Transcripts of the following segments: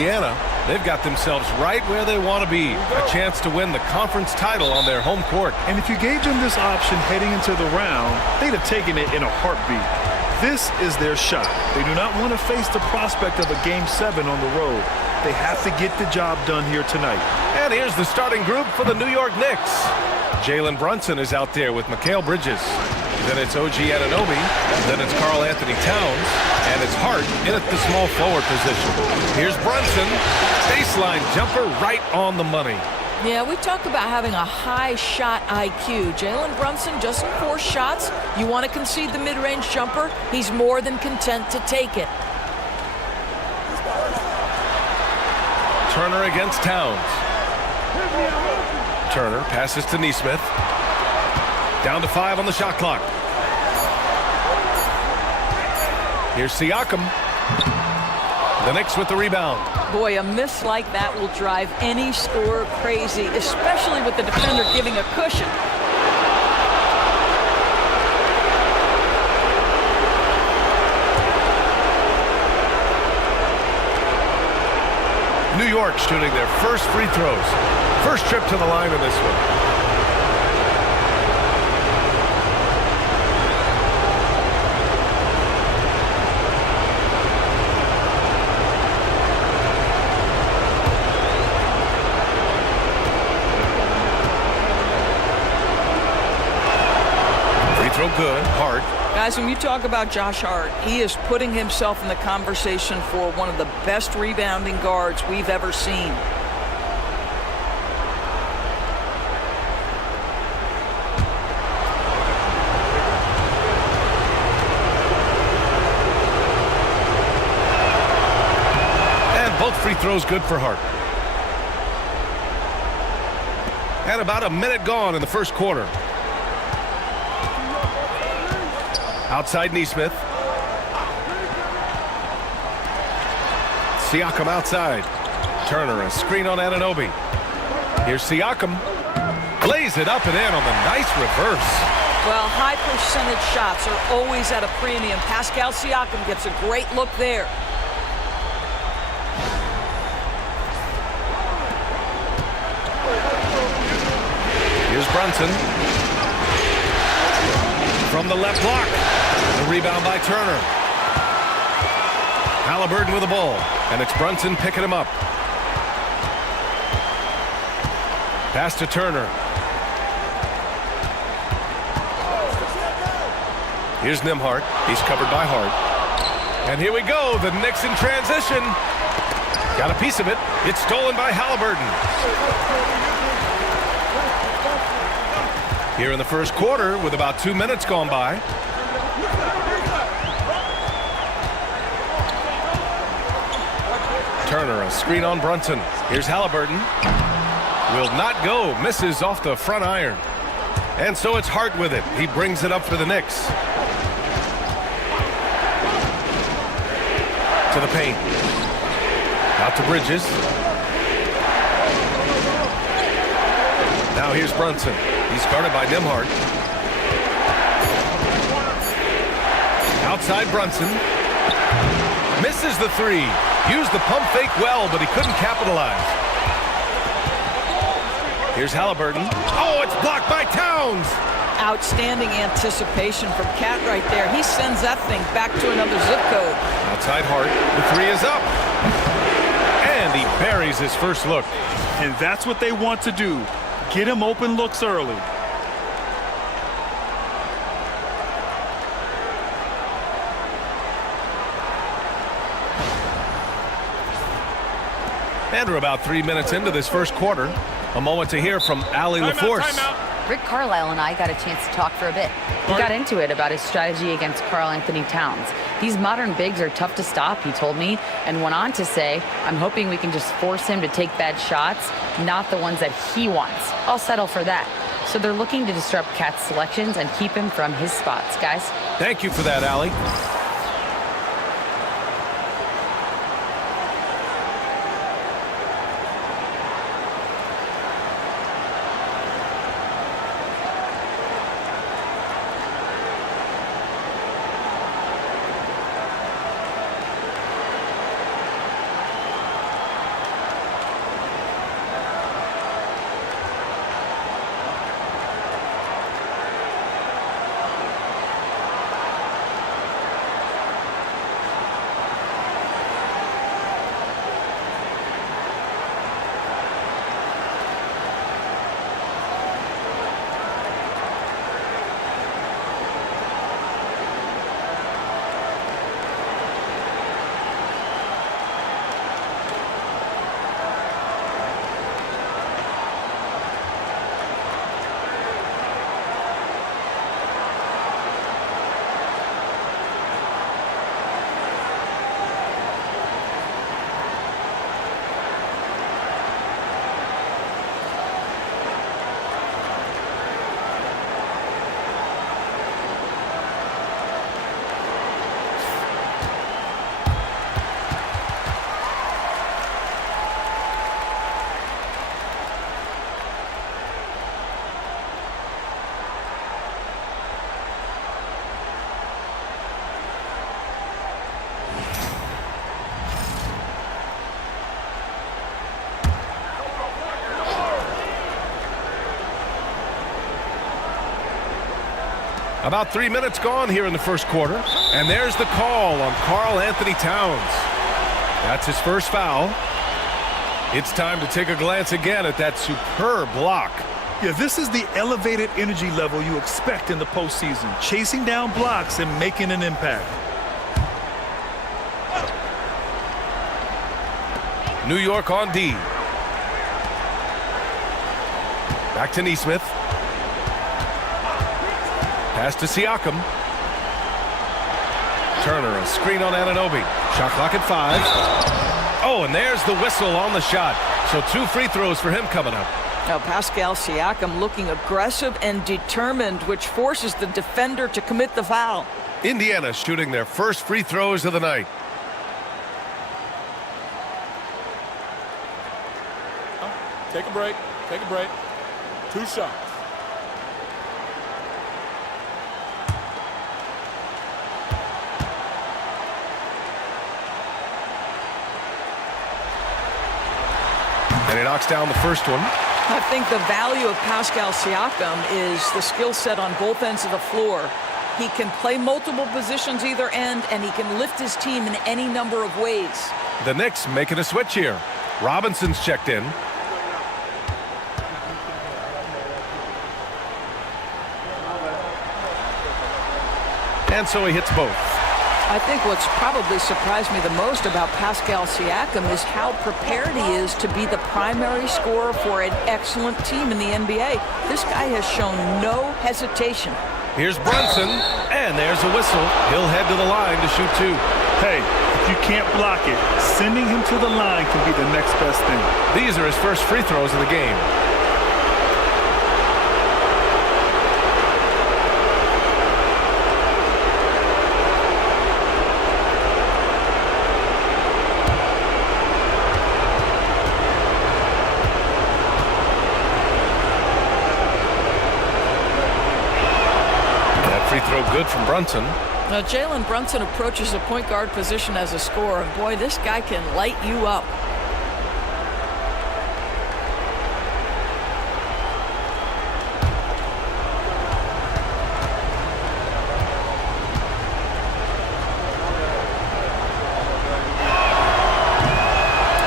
Indiana, they've got themselves right where they want to be. A chance to win the conference title on their home court. And if you gave them this option heading into the round, they'd have taken it in a heartbeat. This is their shot. They do not want to face the prospect of a Game 7 on the road. They have to get the job done here tonight. And here's the starting group for the New York Knicks. Jalen Brunson is out there with Mikal Bridges. Then it's OG Anunoby. Then it's Karl Anthony Towns. And it's Hart in at the small forward position. Here's Brunson. Baseline jumper right on the money. Yeah, we talk about having a high shot IQ. Jalen Brunson doesn't force shots. You want to concede the mid-range jumper, he's more than content to take it. Turner against Towns. Turner passes to Nesmith. Down to 5 on the shot clock. Here's Siakam. The Knicks with the rebound. Boy, a miss like that will drive any scorer crazy, especially with the defender giving a cushion. New York shooting their first free throws. First trip to the line in this one. Good. Hart. Guys, when you talk about Josh Hart, he is putting himself in the conversation for one of the best rebounding guards we've ever seen. And both free throws good for Hart. And about a minute gone in the first quarter. Outside Nesmith. Siakam outside. Turner, a screen on Anunoby. Here's Siakam. Lays it up and in on the nice reverse. Well, high percentage shots are always at a premium. Pascal Siakam gets a great look there. Here's Brunson. From the left block. The rebound by Turner. Halliburton with the ball. And it's Brunson picking him up. Pass to Turner. Here's Nembhard. He's covered by Hart. And here we go. The Knicks in transition. Got a piece of it. It's stolen by Halliburton. Here in the first quarter with about 2 minutes gone by. Turner, a screen on Brunson. Here's Halliburton. Will not go. Misses off the front iron. And so it's Hart with it. He brings it up for the Knicks. To the paint. Out to Bridges. Now here's Brunson. He's guarded by Nembhard. Outside Brunson. Misses the three. Used the pump fake well, but he couldn't capitalize. Here's Halliburton. Oh, it's blocked by Towns. Outstanding anticipation from Cat right there. He sends that thing back to another zip code. Outside Hart. The three is up. And he buries his first look. And that's what they want to do. Get him open looks early. And we're about 3 minutes into this first quarter. A moment to hear from Allie LaForce. Rick Carlisle and I got a chance to talk for a bit. We got into it about his strategy against Karl Anthony Towns. These modern bigs are tough to stop, he told me, and went on to say, I'm hoping we can just force him to take bad shots, not the ones that he wants. I'll settle for that. So they're looking to disrupt Cat's selections and keep him from his spots, guys. Thank you for that, Allie. About 3 minutes gone here in the first quarter. And there's the call on Karl Anthony Towns. That's his first foul. It's time to take a glance again at that superb block. Yeah, this is the elevated energy level you expect in the postseason. Chasing down blocks and making an impact. New York on D. Back to Nesmith. Pass to Siakam. Turner, a screen on Anunoby. Shot clock at 5. Oh, and there's the whistle on the shot. So 2 free throws for him coming up. Now Pascal Siakam looking aggressive and determined, which forces the defender to commit the foul. Indiana shooting their first free throws of the night. Take a break. Take a break. 2 shots. And he knocks down the first one. I think the value of Pascal Siakam is the skill set on both ends of the floor. He can play multiple positions either end, and he can lift his team in any number of ways. The Knicks making a switch here. Robinson's checked in. And so he hits both. I think what's probably surprised me the most about Pascal Siakam is how prepared he is to be the primary scorer for an excellent team in the NBA. This guy has shown no hesitation. Here's Brunson, and there's a whistle. He'll head to the line to shoot 2. Hey, if you can't block it, sending him to the line can be the next best thing. These are his first free throws of the game. Free throw good from Brunson. Now Jalen Brunson approaches the point guard position as a scorer. Boy, this guy can light you up.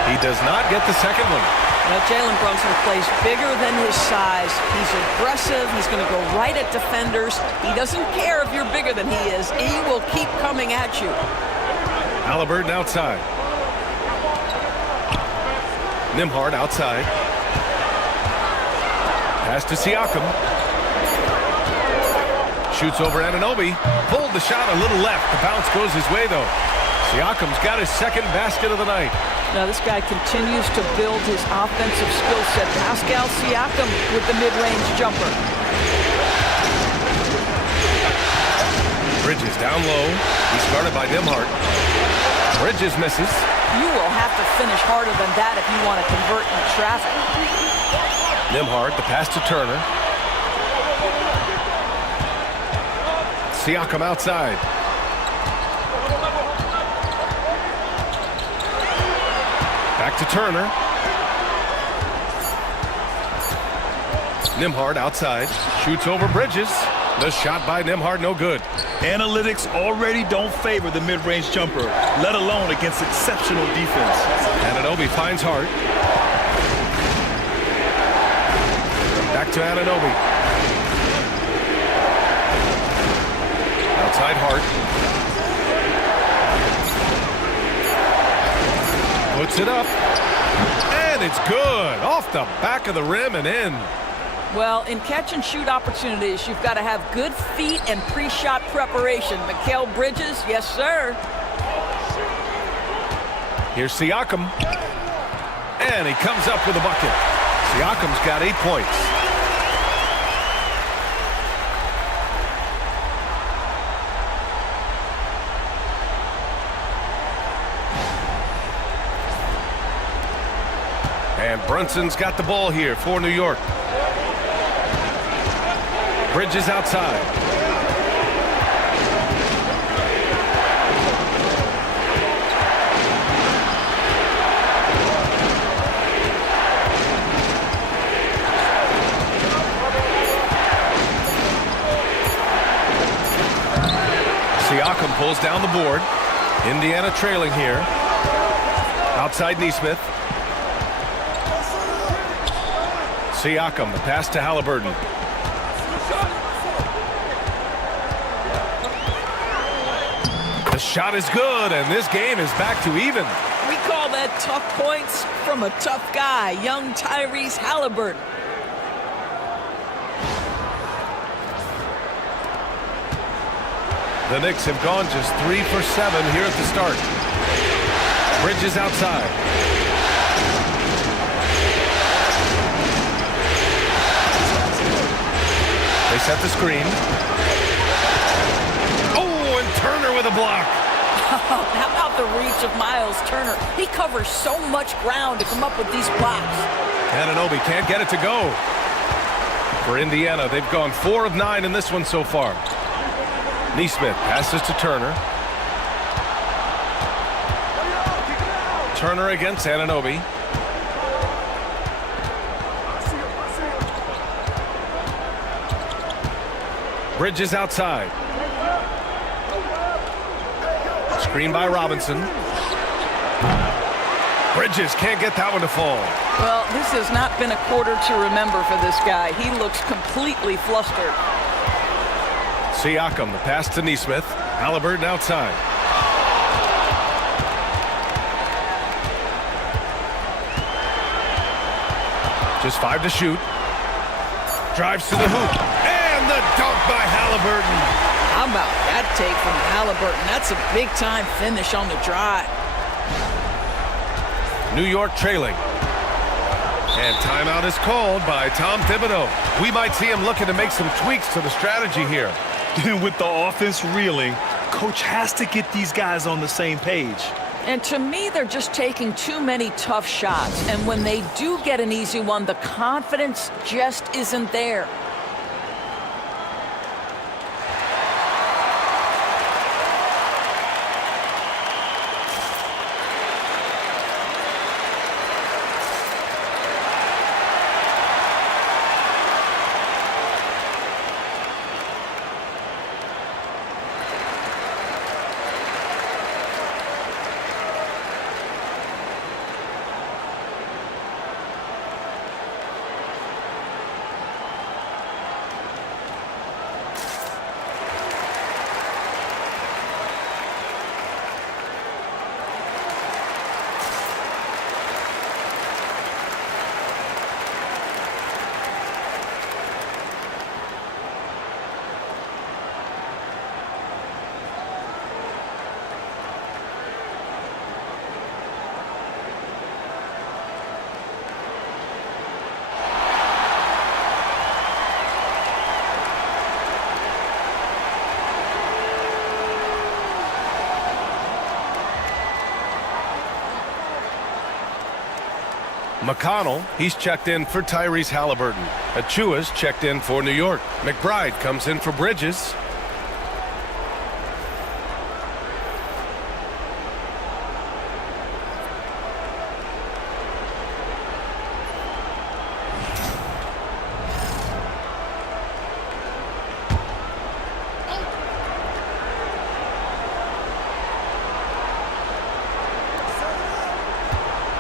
He does not get the second one. Now Jalen Brunson plays bigger than his size. He's aggressive. He's going to go right at defenders. He doesn't care if you're bigger than he is. He will keep coming at you. Halliburton outside. Nembhard outside. Pass to Siakam. Shoots over Anunoby. Pulled the shot a little left. The bounce goes his way, though. Siakam's got his second basket of the night. Now this guy continues to build his offensive skill set. Pascal Siakam with the mid-range jumper. Bridges down low. He's guarded by Nembhard. Bridges misses. You will have to finish harder than that if you want to convert in traffic. Nembhard, the pass to Turner. Siakam outside. Back to Turner. Nembhard outside. Shoots over Bridges. The shot by Nembhard no good. Analytics already don't favor the mid-range jumper, let alone against exceptional defense. Anunoby finds Hart. Back to Anunoby. Outside Hart. Puts it up. And it's good. Off the back of the rim and in. Well, in catch-and-shoot opportunities, you've got to have good feet and pre-shot preparation. Mikal Bridges, yes, sir. Here's Siakam. And he comes up with a bucket. Siakam's got 8 points. And Brunson's got the ball here for New York. Bridges outside. pulls down the board. Indiana trailing here. Outside Neesmith. Siakam, the pass to Halliburton. The shot is good, and this game is back to even. We call that tough points from a tough guy, young Tyrese Halliburton. The Knicks have gone just 3 for 7 here at the start. Bridges outside. They set the screen. Oh, and Turner with a block. How about the reach of Miles Turner? He covers so much ground to come up with these blocks. Anunoby can't get it to go. For Indiana, they've gone 4 of 9 in this one so far. Neesmith passes to Turner. Turner against Anunoby. Bridges outside. Screen by Robinson. Bridges can't get that one to fall. Well, this has not been a quarter to remember for this guy. He looks completely flustered. Siakam, the pass to Neesmith. Halliburton outside. Just 5 to shoot. Drives to the hoop. And the dunk by Halliburton. How about that take from Halliburton? That's a big-time finish on the drive. New York trailing. And timeout is called by Tom Thibodeau. We might see him looking to make some tweaks to the strategy here. With the offense reeling, coach has to get these guys on the same page. And to me, they're just taking too many tough shots. And when they do get an easy one, the confidence just isn't there. McConnell, he's checked in for Tyrese Halliburton. Achua's checked in for New York. McBride comes in for Bridges.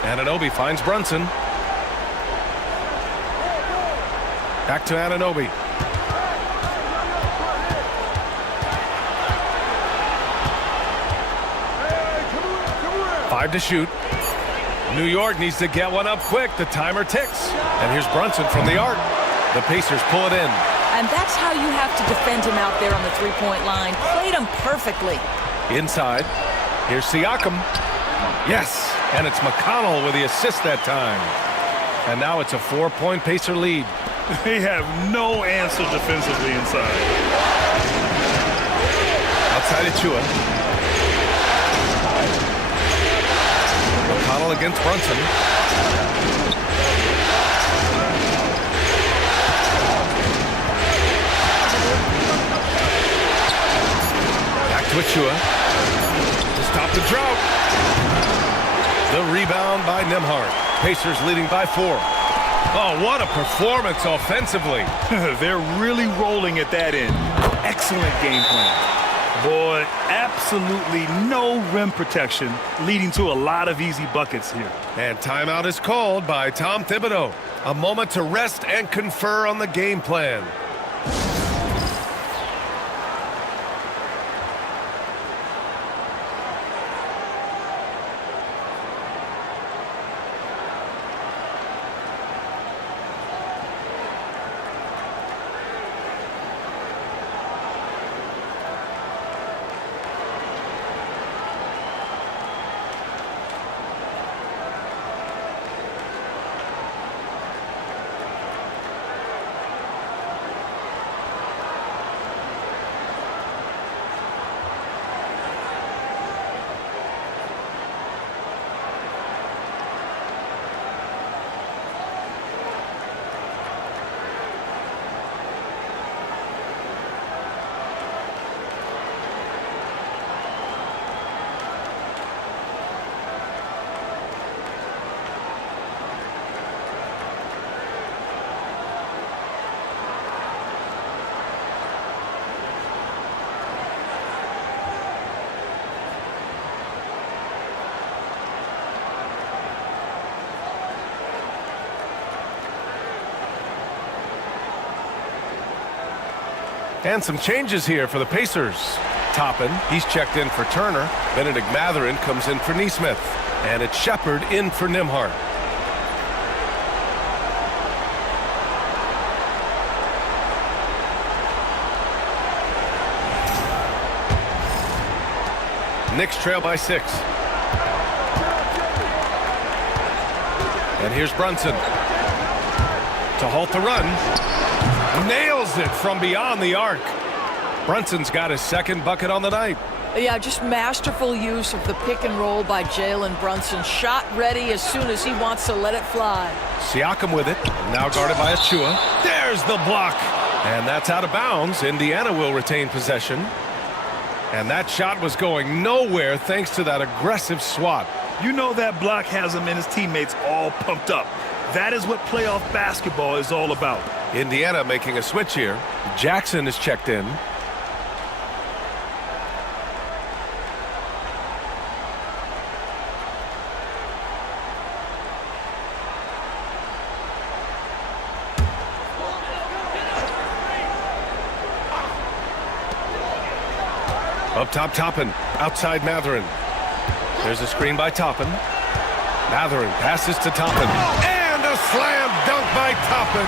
Anunoby finds Brunson. Back to Anunoby. Five to shoot. New York needs to get one up quick. The timer ticks. And here's Brunson from the arc. The Pacers pull it in. And that's how you have to defend him out there on the three-point line. Played him perfectly. Inside. Here's Siakam. Yes. And it's McConnell with the assist that time. And now it's a 4-point Pacer lead. They have no answer defensively inside. Outside Achua. McConnell against Brunson. Back to Achua. To stop the drought. The rebound by Nembhard. Pacers leading by 4. Oh, what a performance offensively. They're really rolling at that end. Excellent game plan. Boy, absolutely no rim protection, leading to a lot of easy buckets here. And timeout is called by Tom Thibodeau. A moment to rest and confer on the game plan. And some changes here for the Pacers. Toppin, he's checked in for Turner. Benedict Mathurin comes in for Nesmith. And it's Shepard in for Nembhard. Knicks trail by 6. And here's Brunson. To halt the run. Nails it from beyond the arc. Brunson's got his second bucket on the night. Yeah, just masterful use of the pick and roll by Jalen Brunson. Shot ready as soon as he wants to let it fly. Siakam with it. Now guarded by Achua. There's the block. And that's out of bounds. Indiana will retain possession. And that shot was going nowhere thanks to that aggressive swat. You know that block has him and his teammates all pumped up. That is what playoff basketball is all about. Indiana making a switch here. Jackson is checked in. Up top, Toppin. Outside Mathurin. There's a screen by Toppin. Mathurin passes to Toppin. And a slam dunk by Toppin.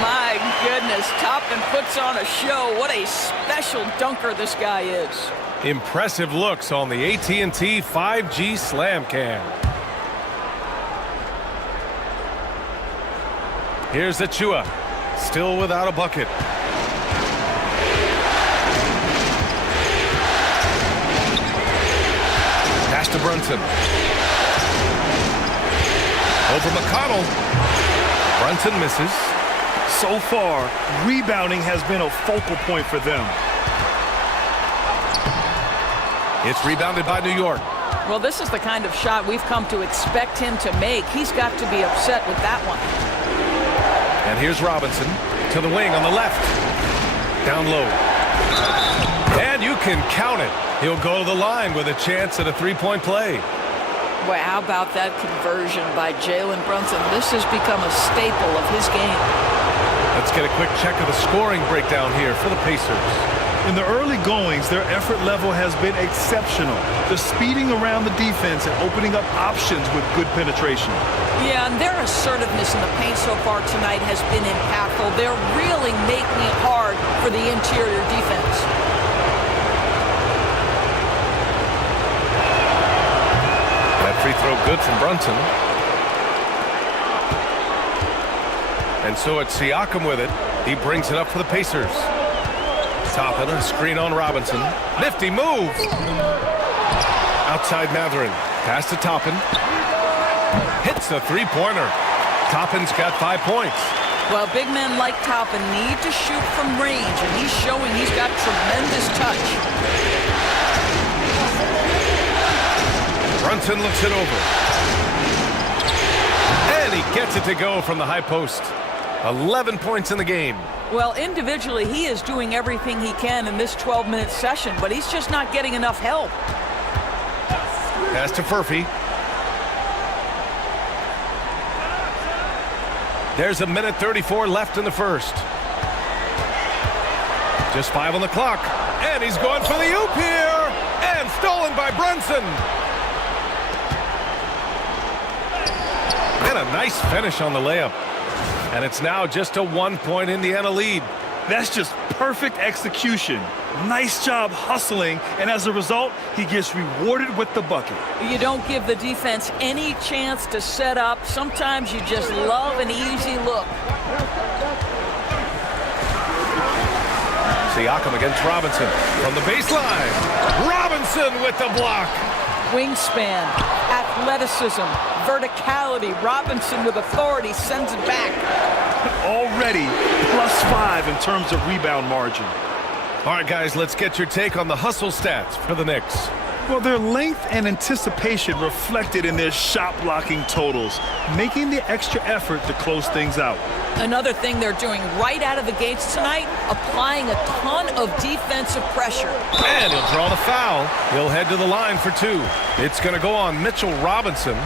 My goodness, Toppin puts on a show. What a special dunker this guy is. Impressive looks on the AT&T 5G Slam Cam. Here's Achua. Still without a bucket. Pass to Brunson. Over McConnell. Brunson misses. So far, rebounding has been a focal point for them. It's rebounded by New York. Well, this is the kind of shot we've come to expect him to make. He's got to be upset with that one. And here's Robinson to the wing on the left. Down low. And you can count it. He'll go to the line with a chance at a three-point play. Boy, how about that conversion by Jalen Brunson? This has become a staple of his game. Let's get a quick check of the scoring breakdown here for the Pacers. In the early goings, their effort level has been exceptional. The speeding around the defense and opening up options with good penetration. Yeah, and their assertiveness in the paint so far tonight has been impactful. They're really making it hard for the interior defense. That free throw good from Brunson. And so it's Siakam with it. He brings it up for the Pacers. Toppin, a screen on Robinson. Nifty move. Outside Mathurin. Pass to Toppin. Hits a three-pointer. Toppin's got 5 points. Well, big men like Toppin need to shoot from range, and he's showing he's got tremendous touch. Brunson looks it over. And he gets it to go from the high post. 11 points in the game. Well, individually, he is doing everything he can in this 12-minute session, but he's just not getting enough help. Pass to Furphy. There's a minute 34 left in the first. Just 5 on the clock. And he's going for the oop here. And stolen by Brunson. And a nice finish on the layup. And it's now just a 1-point Indiana lead. That's just perfect execution. Nice job hustling, and as a result, he gets rewarded with the bucket. You don't give the defense any chance to set up. Sometimes you just love an easy look. Siakam against Robinson from the baseline. Robinson with the block. Wingspan, athleticism, verticality. Robinson with authority sends it back. Already +5 in terms of rebound margin. All right, guys, let's get your take on the hustle stats for the Knicks. Well, their length and anticipation reflected in their shot blocking totals, making the extra effort to close things out. Another thing they're doing right out of the gates tonight, applying a ton of defensive pressure. And he'll draw the foul. He'll head to the line for 2. It's going to go on Mitchell Robinson.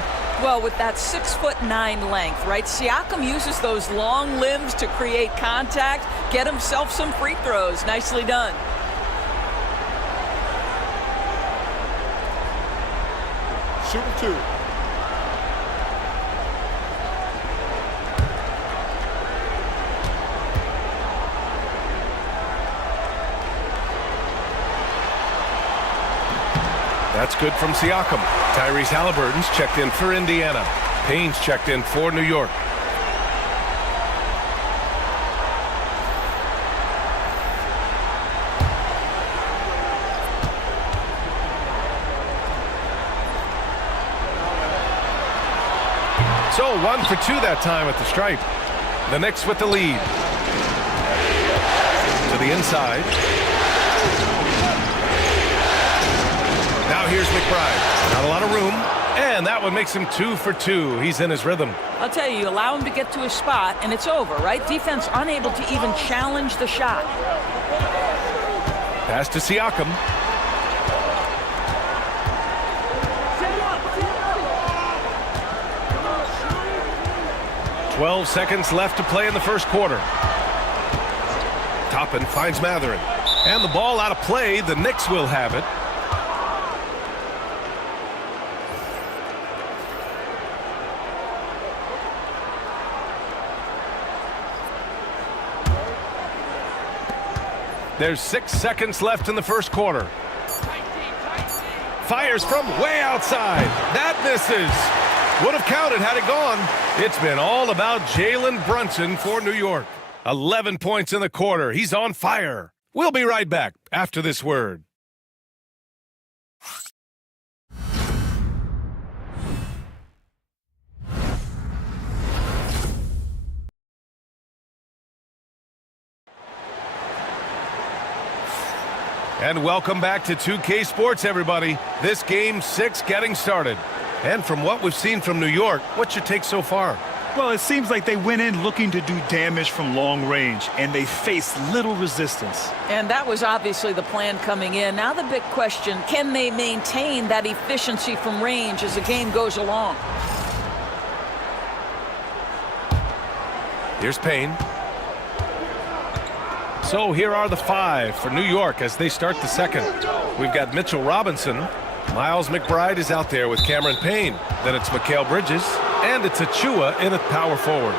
Well, with that 6'9" length, right? Siakam uses those long limbs to create contact, get himself some free throws. Nicely done. Shooting 2. That's good from Siakam. Tyrese Halliburton's checked in for Indiana. Payne's checked in for New York. So 1 for 2 that time at the stripe. The Knicks with the lead. To the inside. Now here's McBride. Not a lot of room. And that one makes him 2 for 2. He's in his rhythm. I'll tell you, allow him to get to his spot, and it's over, right? Defense unable to even challenge the shot. Pass to Siakam. "12 seconds left to play in the first quarter. Toppin finds Mathurin. And the ball out of play. The Knicks will have it. There's 6 seconds left in the first quarter. Fires from way outside. That misses. Would have counted had it gone. It's been all about Jalen Brunson for New York. 11 points in the quarter. He's on fire. We'll be right back after this word. And welcome back to 2K Sports, everybody. This game 6 getting started. And from what we've seen from New York, what's your take so far? Well, it seems like they went in looking to do damage from long range, and they faced little resistance. And that was obviously the plan coming in. Now the big question, can they maintain that efficiency from range as the game goes along? Here's Payne. So here are the 5 for New York as they start the second. We've got Mitchell Robinson. Miles McBride is out there with Cameron Payne. Then it's Mikal Bridges. And it's Achua in at power forward.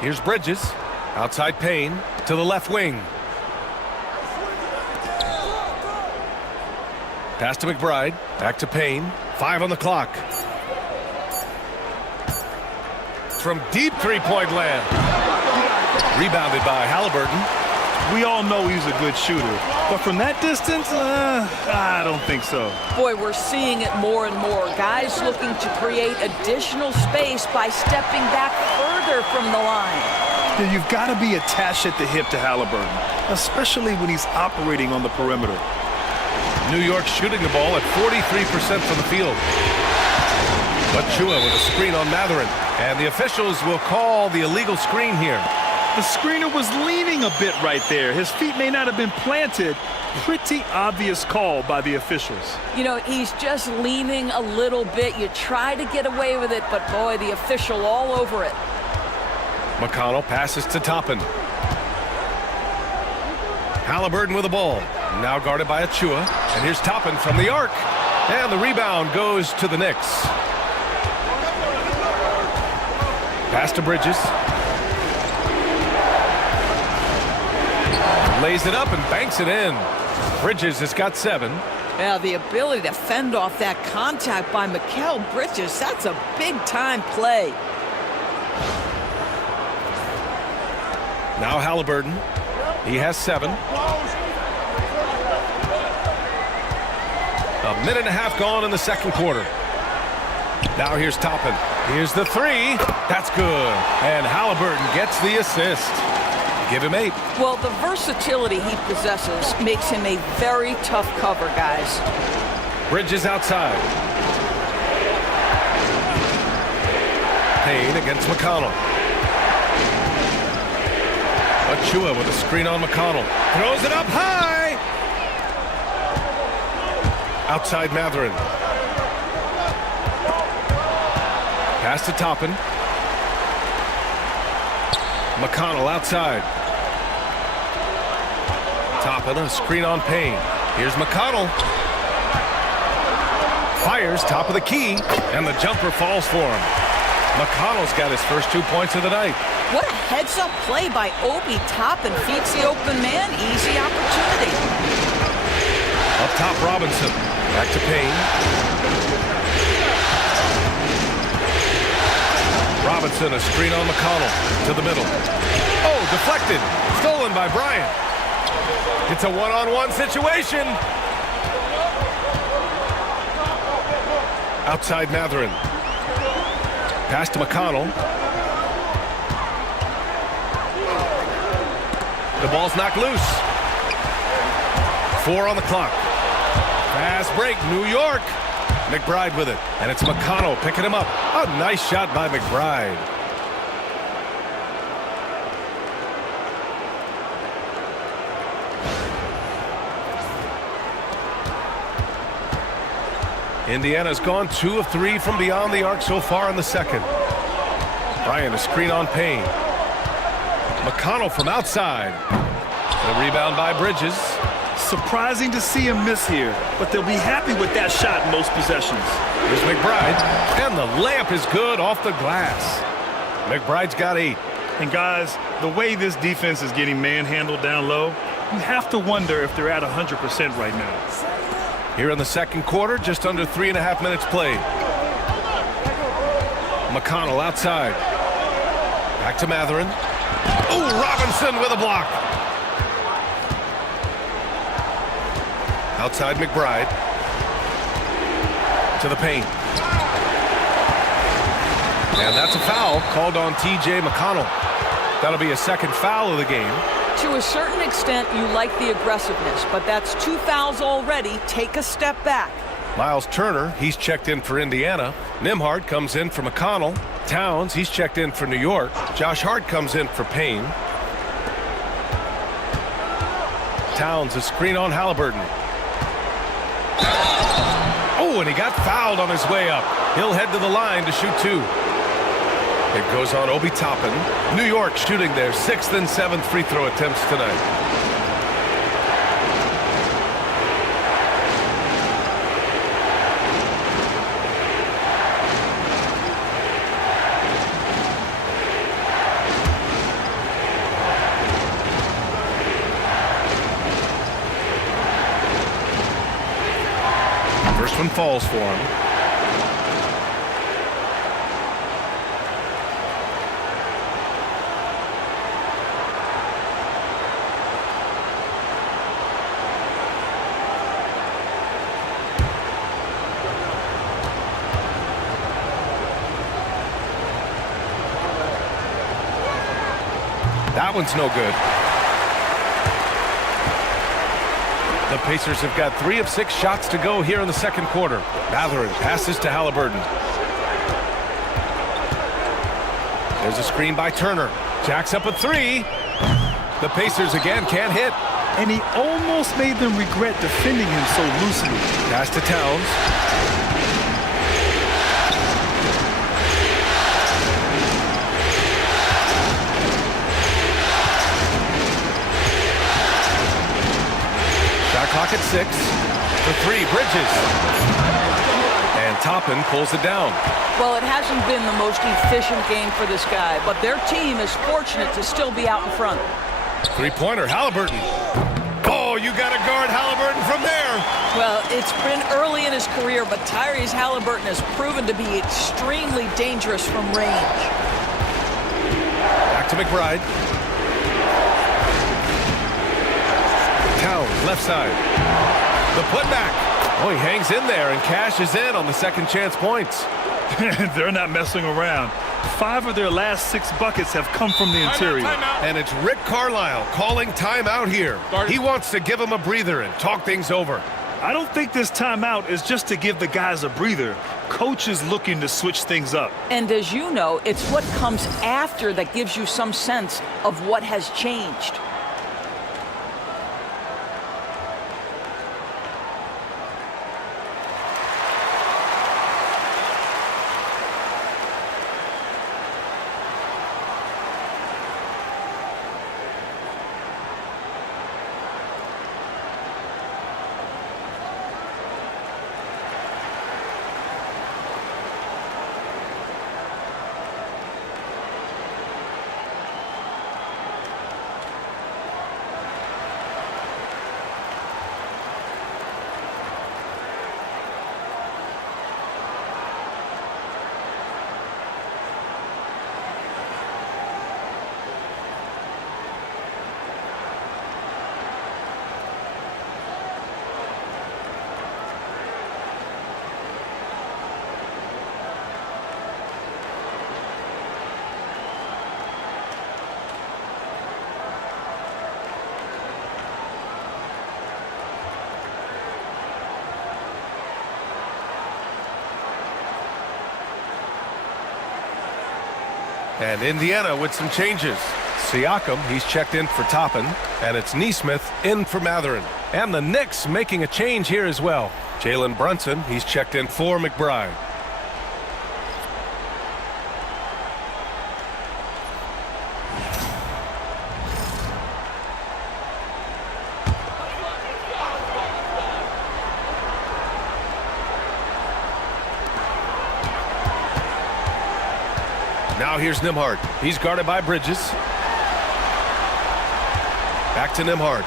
Here's Bridges. Outside Payne to the left wing. Pass to McBride. Back to Payne. 5 on the clock. From deep three-point land. Rebounded by Halliburton. We all know he's a good shooter, but from that distance, I don't think so. Boy, we're seeing it more and more. Guys looking to create additional space by stepping back further from the line. Yeah, you've got to be attached at the hip to Halliburton, especially when he's operating on the perimeter. New York shooting the ball at 43% from the field. But Chua with a screen on Matherin. And the officials will call the illegal screen here. The screener was leaning a bit right there. His feet may not have been planted. Pretty obvious call by the officials. You know, he's just leaning a little bit. You try to get away with it, but boy, the official all over it. McConnell passes to Toppin. Halliburton with the ball. Now guarded by Achua. And here's Toppin from the arc. And the rebound goes to the Knicks. Pass to Bridges. Lays it up and banks it in. Bridges has got 7. Yeah, the ability to fend off that contact by Mikal Bridges, that's a big-time play. Now Halliburton. He has 7. A minute and a half gone in the second quarter. Now here's Toppin. Here's the 3. That's good. And Halliburton gets the assist. Give him 8. Well, the versatility he possesses makes him a very tough cover, guys. Bridges outside. Payne against McConnell. Achua with a screen on McConnell. Throws it up high. Outside Matherin. Pass to Toppin. McConnell outside. Toppin, a screen on Payne. Here's McConnell. Fires top of the key, and the jumper falls for him. McConnell's got his first 2 points of the night. What a heads-up play by Obi Toppin. Feeds the open man. Easy opportunity. Up top, Robinson. Back to Payne. Robinson, a screen on McConnell. To the middle. Oh, deflected. Stolen by Bryant. It's a one-on-one situation. Outside Matherin. Pass to McConnell. The ball's knocked loose. 4 on the clock. Fast break, New York. McBride with it. And it's McConnell picking him up. A nice shot by McBride. Indiana's gone 2 of 3 from beyond the arc so far in the second. Bryant, a screen on Payne. McConnell from outside. The rebound by Bridges. Surprising to see him miss here, but they'll be happy with that shot in most possessions. Here's McBride, and the layup is good off the glass. McBride's got 8. And guys, the way this defense is getting manhandled down low, you have to wonder if they're at 100% right now. Here in the second quarter, just under 3.5 minutes played. McConnell outside. Back to Matherin. Oh, Robinson with a block. Outside McBride. To the paint. And that's a foul called on T.J. McConnell. That'll be a second foul of the game. To a certain extent, you like the aggressiveness, but that's 2 fouls already. Take a step back. Miles Turner, he's checked in for Indiana. Nembhard comes in for McConnell. Towns, he's checked in for New York. Josh Hart comes in for Payne. Towns, a screen on Halliburton. Oh, and he got fouled on his way up. He'll head to the line to shoot 2. It goes on Obi Toppin. New York shooting their 6th and 7th free throw attempts tonight. First one falls for him. That one's no good. The Pacers have got 3 of 6 shots to go here in the second quarter. Mathurin passes to Halliburton. There's a screen by Turner. Jacks up a 3. The Pacers again can't hit. And he almost made them regret defending him so loosely. Pass to Towns. Shot clock at 6. The 3, Bridges. And Toppin pulls it down. Well, it hasn't been the most efficient game for this guy, but their team is fortunate to still be out in front. Three-pointer, Halliburton. Oh, you got to guard Halliburton from there. Well, it's been early in his career, but Tyrese Halliburton has proven to be extremely dangerous from range. Back to McBride. Towns, left side. The putback. Oh, he hangs in there and cashes in on the second chance points. They're not messing around. 5 of their last 6 buckets have come from the interior. And it's Rick Carlisle calling timeout here. He wants to give him a breather and talk things over. I don't think this timeout is just to give the guys a breather. Coach is looking to switch things up. And as you know, it's what comes after that gives you some sense of what has changed. And Indiana with some changes. Siakam, he's checked in for Toppin, and it's Nesmith in for Mathurin. And the Knicks making a change here as well. Jalen Brunson, he's checked in for McBride. Now here's Nembhard. He's guarded by Bridges. Back to Nembhard.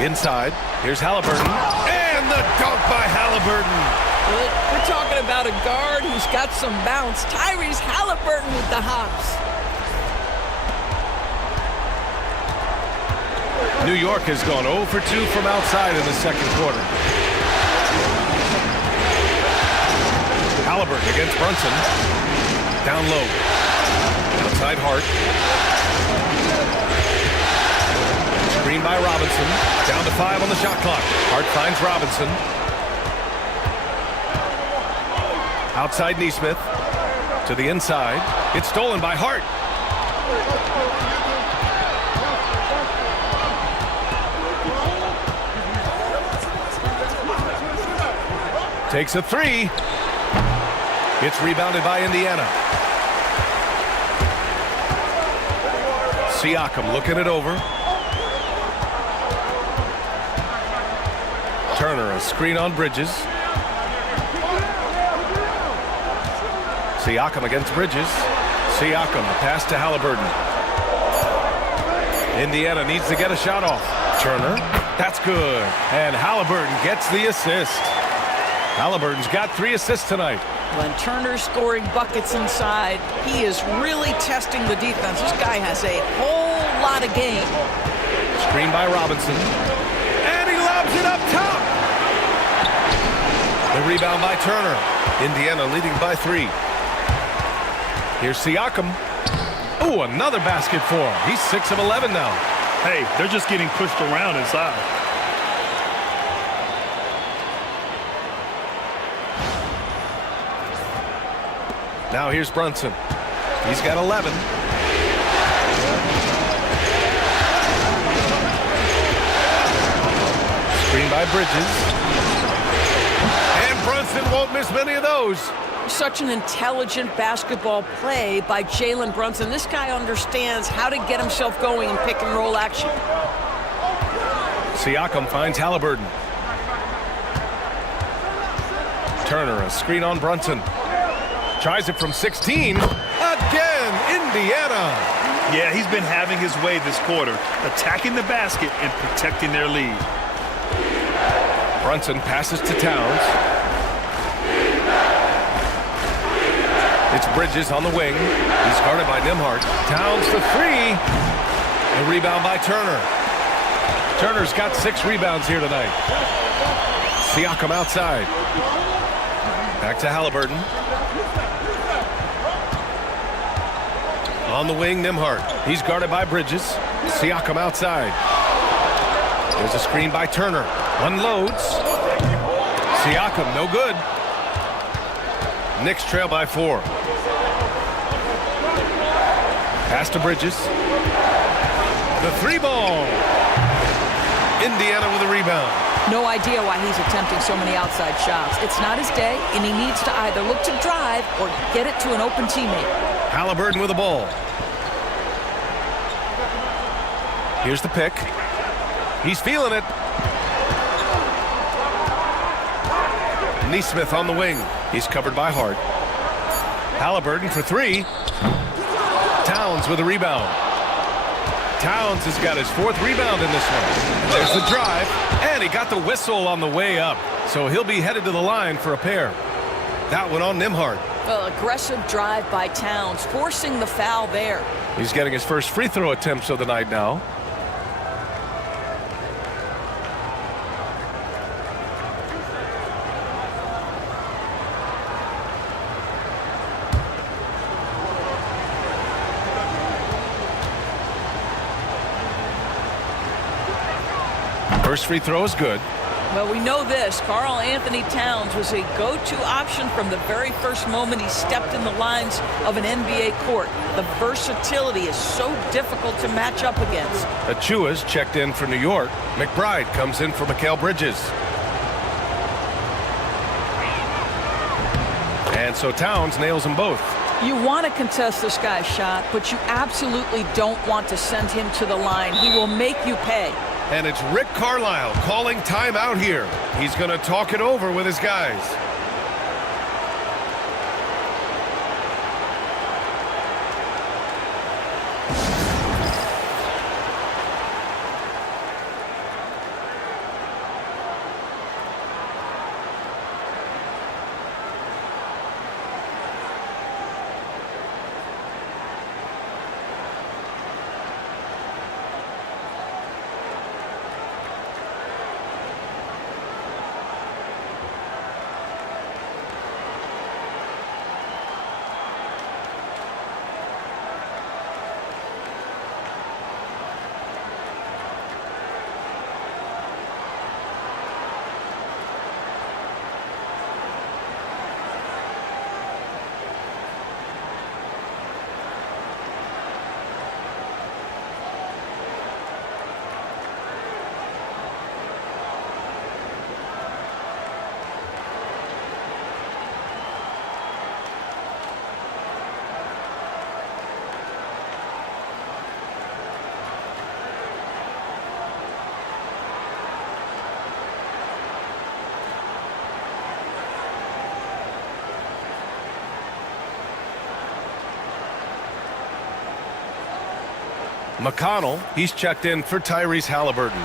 Inside. Here's Halliburton. And the dunk by Halliburton. We're talking about a guard who's got some bounce. Tyrese Halliburton with the hops. New York has gone 0 for 2 from outside in the second quarter. Halliburton against Brunson. Down low. Outside Hart. Screen by Robinson. Down to 5 on the shot clock. Hart finds Robinson. Outside Nesmith. To the inside. It's stolen by Hart. Takes a 3. It's rebounded by Indiana. Siakam looking it over. Turner, a screen on Bridges. Siakam against Bridges. Siakam, the pass to Halliburton. Indiana needs to get a shot off. Turner, that's good. And Halliburton gets the assist. Halliburton's got 3 assists tonight. When Turner's scoring buckets inside, he is really testing the defense. This guy has a whole lot of game. Screen by Robinson. And he lobs it up top. The rebound by Turner. Indiana leading by 3. Here's Siakam. Oh, another basket for him. He's 6 of 11 now. Hey, they're just getting pushed around inside. Now here's Brunson. He's got 11. Screen by Bridges. And Brunson won't miss many of those. Such an intelligent basketball play by Jalen Brunson. This guy understands how to get himself going in pick and roll action. Siakam finds Halliburton. Turner, a screen on Brunson. Tries it from 16. Again, Indiana. Yeah, he's been having his way this quarter, attacking the basket and protecting their lead. Brunson passes to Towns. It's Bridges on the wing. He's guarded by Nembhard. Towns the three. The rebound by Turner. Turner's got 6 rebounds here tonight. Siakam outside. Back to Halliburton. On the wing, Nembhard. He's guarded by Bridges. Siakam outside. There's a screen by Turner. Unloads. Siakam, no good. Knicks trail by 4. Pass to Bridges. The 3-ball. Indiana with a rebound. No idea why he's attempting so many outside shots. It's not his day, and he needs to either look to drive or get it to an open teammate. Halliburton with the ball. Here's the pick. He's feeling it. Nesmith on the wing. He's covered by Hart. Halliburton for 3. Towns with a rebound. Towns has got his 4th rebound in this one. There's the drive, and he got the whistle on the way up. So he'll be headed to the line for a pair. That one on Nembhard. Well, aggressive drive by Towns, forcing the foul there. He's getting his first free throw attempts of the night now. First free throw is good. Well, we know this. Karl Anthony Towns was a go-to option from the very first moment he stepped in the lines of an NBA court. The versatility is so difficult to match up against. Achua's checked in for New York. McBride comes in for Mikal Bridges. And so Towns nails them both. You want to contest this guy's shot, but you absolutely don't want to send him to the line. He will make you pay. And it's Rick Carlisle calling timeout here. He's going to talk it over with his guys. McConnell, he's checked in for Tyrese Halliburton.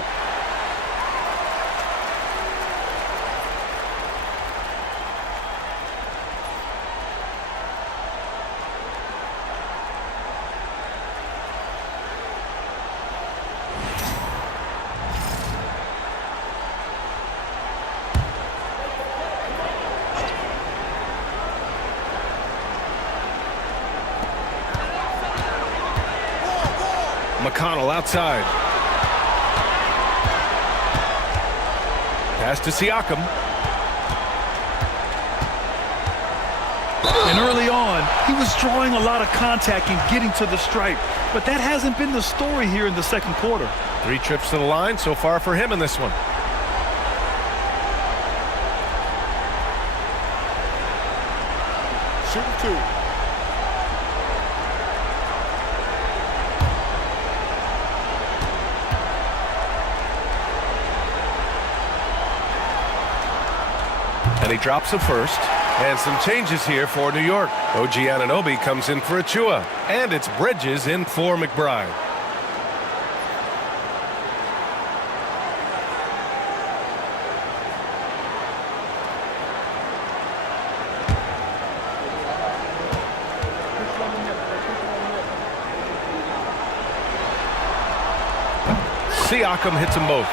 McConnell outside. Pass to Siakam. And early on, he was drawing a lot of contact and getting to the stripe. But that hasn't been the story here in the second quarter. 3 trips to the line so far for him in this one. Shooting 2. And he drops a first. And some changes here for New York. OG Anunoby comes in for Achua. And it's Bridges in for McBride. Siakam hits them both.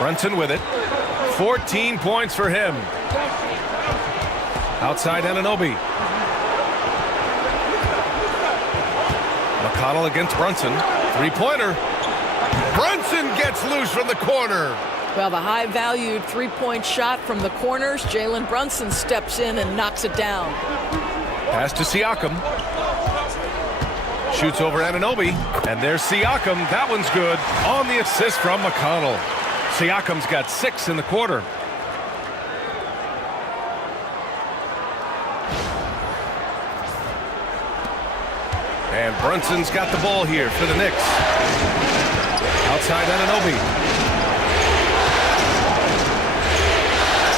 Brunson with it. 14 points for him. Outside Anunoby. McConnell against Brunson. 3-pointer. Brunson gets loose from the corner. Well, the high-valued 3-point shot from the corners. Jalen Brunson steps in and knocks it down. Pass to Siakam. Shoots over Anunoby. And there's Siakam. That one's good. On the assist from McConnell. Siakam's got 6 in the quarter. And Brunson's got the ball here for the Knicks. Outside Anunoby.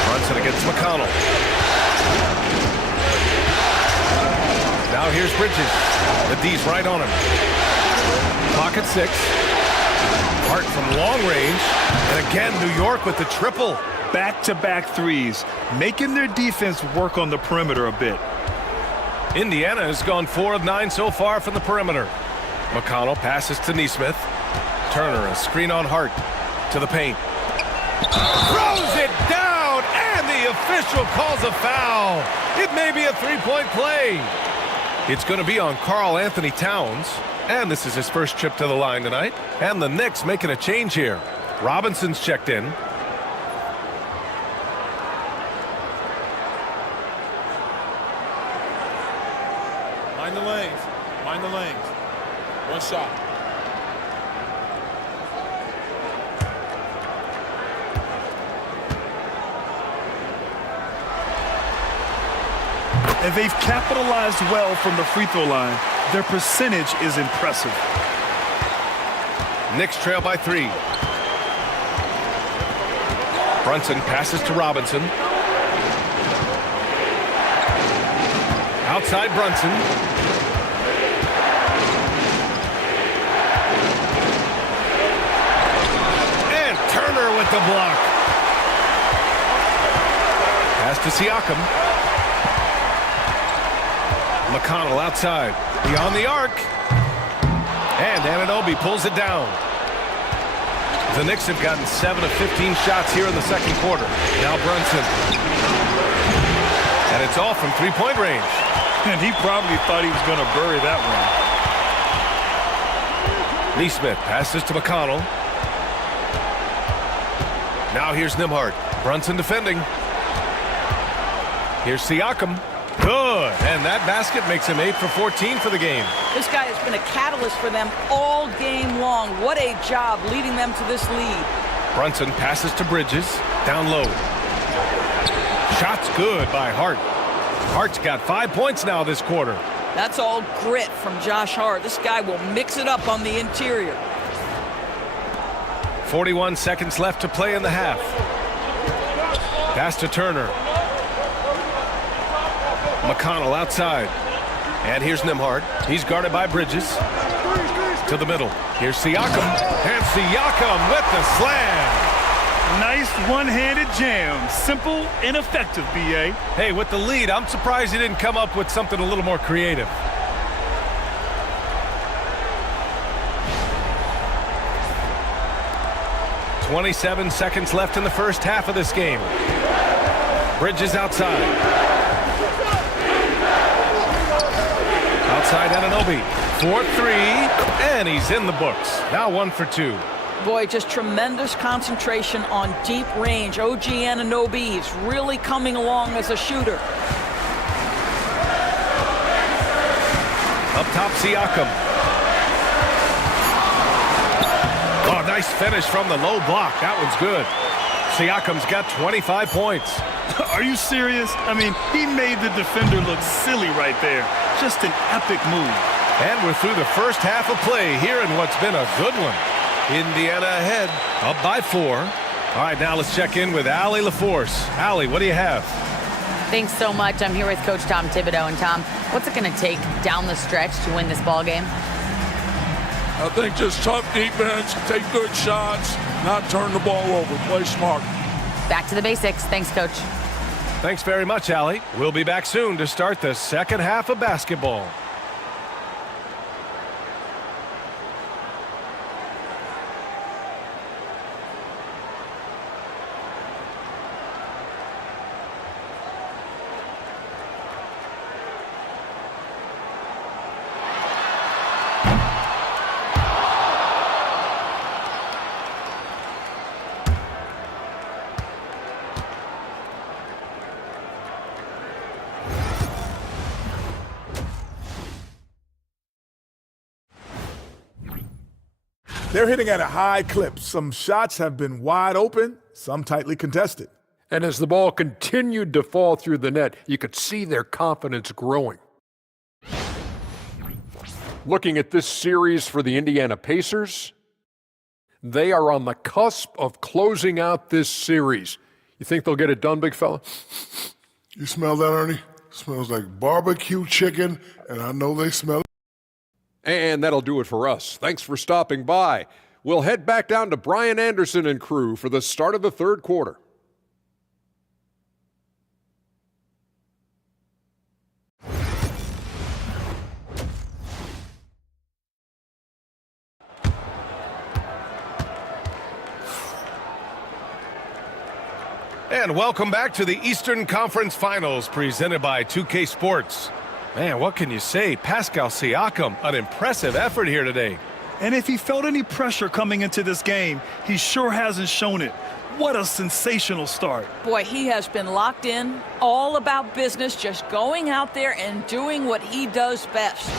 Brunson against McConnell. Now here's Bridges. The D's right on him. Pocket 6. Hart from long range. And again, New York with the triple. Back-to-back threes, making their defense work on the perimeter a bit. Indiana has gone 4 of 9 so far from the perimeter. McConnell passes to Nesmith. Turner, a screen on Hart. To the paint. Throws it down, and the official calls a foul. It may be a 3-point play. It's going to be on Karl Anthony Towns. And this is his first trip to the line tonight. And the Knicks making a change here. Robinson's checked in. Mind the lanes. Mind the lanes. One shot. And they've capitalized well from the free throw line. Their percentage is impressive. Knicks trail by 3. Brunson passes to Robinson. Outside Brunson. And Turner with the block. Pass to Siakam. McConnell outside. Beyond the arc. And Anunoby pulls it down. The Knicks have gotten 7 of 15 shots here in the second quarter. Now Brunson. And it's all from 3-point range. And he probably thought he was going to bury that one. Nesmith passes to McConnell. Now here's Nembhard. Brunson defending. Here's Siakam. Good. And that basket makes him 8 for 14 for the game. This guy has been a catalyst for them all game long. What a job leading them to this lead. Brunson passes to Bridges. Down low. Shot's good by Hart. Hart's got 5 points now this quarter. That's all grit from Josh Hart. This guy will mix it up on the interior. 41 seconds left to play in the half. Pass to Turner. McConnell outside. And here's Nembhard. He's guarded by Bridges. To the middle. Here's Siakam. And Siakam with the slam. Nice one-handed jam. Simple and effective, B.A. Hey, with the lead, I'm surprised he didn't come up with something a little more creative. "27 seconds left in the first half of this game. Bridges outside. Outside Anunoby. 4-3, and he's in the books. Now 1 for 2. Boy, just tremendous concentration on deep range. OG Anunoby is really coming along as a shooter. Up top, Siakam. Oh, nice finish from the low block. That one's good. Siakam's got 25 points. Are you serious? I mean, he made the defender look silly right there. Just an epic move. And we're through the first half of play here in what's been a good one. Indiana ahead, up by 4. All right, now let's check in with Allie LaForce. Allie, what do you have? Thanks so much. I'm here with Coach Tom Thibodeau. And Tom, what's it going to take down the stretch to win this ball game? I think just tough defense, take good shots, not turn the ball over, play smart. Back to the basics. Thanks, Coach. Thanks very much, Allie. We'll be back soon to start the second half of basketball. They're hitting at a high clip. Some shots have been wide open, some tightly contested. And as the ball continued to fall through the net, you could see their confidence growing. Looking at this series for the Indiana Pacers, they are on the cusp of closing out this series. You think they'll get it done, big fella? You smell that, Ernie? Smells like barbecue chicken, and I know they smell it. And that'll do it for us. Thanks for stopping by. We'll head back down to Brian Anderson and crew for the start of the third quarter. And welcome back to the Eastern Conference Finals presented by 2K Sports. Man, what can you say? Pascal Siakam, an impressive effort here today. And if he felt any pressure coming into this game, he sure hasn't shown it. What a sensational start. Boy, he has been locked in, all about business, just going out there and doing what he does best.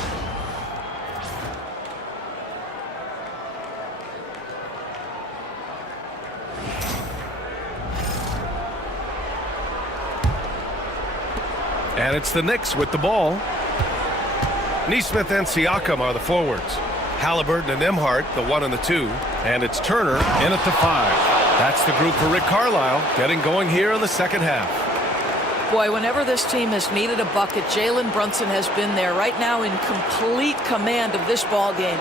And it's the Knicks with the ball. Nesmith and Siakam are the forwards. Halliburton and Nembhard, the 1 and the 2. And it's Turner in at the 5. That's the group for Rick Carlisle getting going here in the second half. Boy, whenever this team has needed a bucket, Jalen Brunson has been there right now in complete command of this ball game.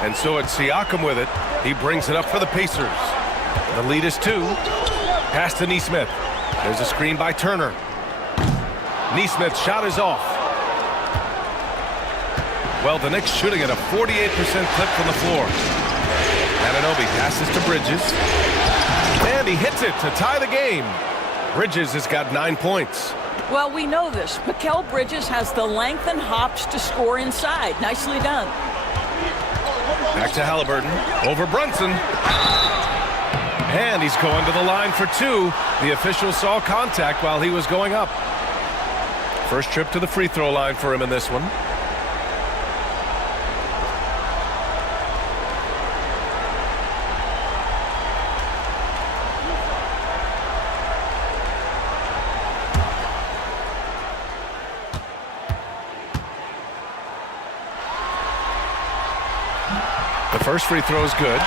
And so it's Siakam with it. He brings it up for the Pacers. The lead is 2. Pass to Nesmith. There's a screen by Turner. Nesmith's shot is off. Well, the Knicks shooting at a 48% clip from the floor. Anunoby passes to Bridges. And he hits it to tie the game. Bridges has got 9 points. Well, we know this. Mikal Bridges has the length and hops to score inside. Nicely done. Back to Halliburton. Over Brunson. And he's going to the line for 2. The official saw contact while he was going up. First trip to the free throw line for him in this one. The first free throw is good.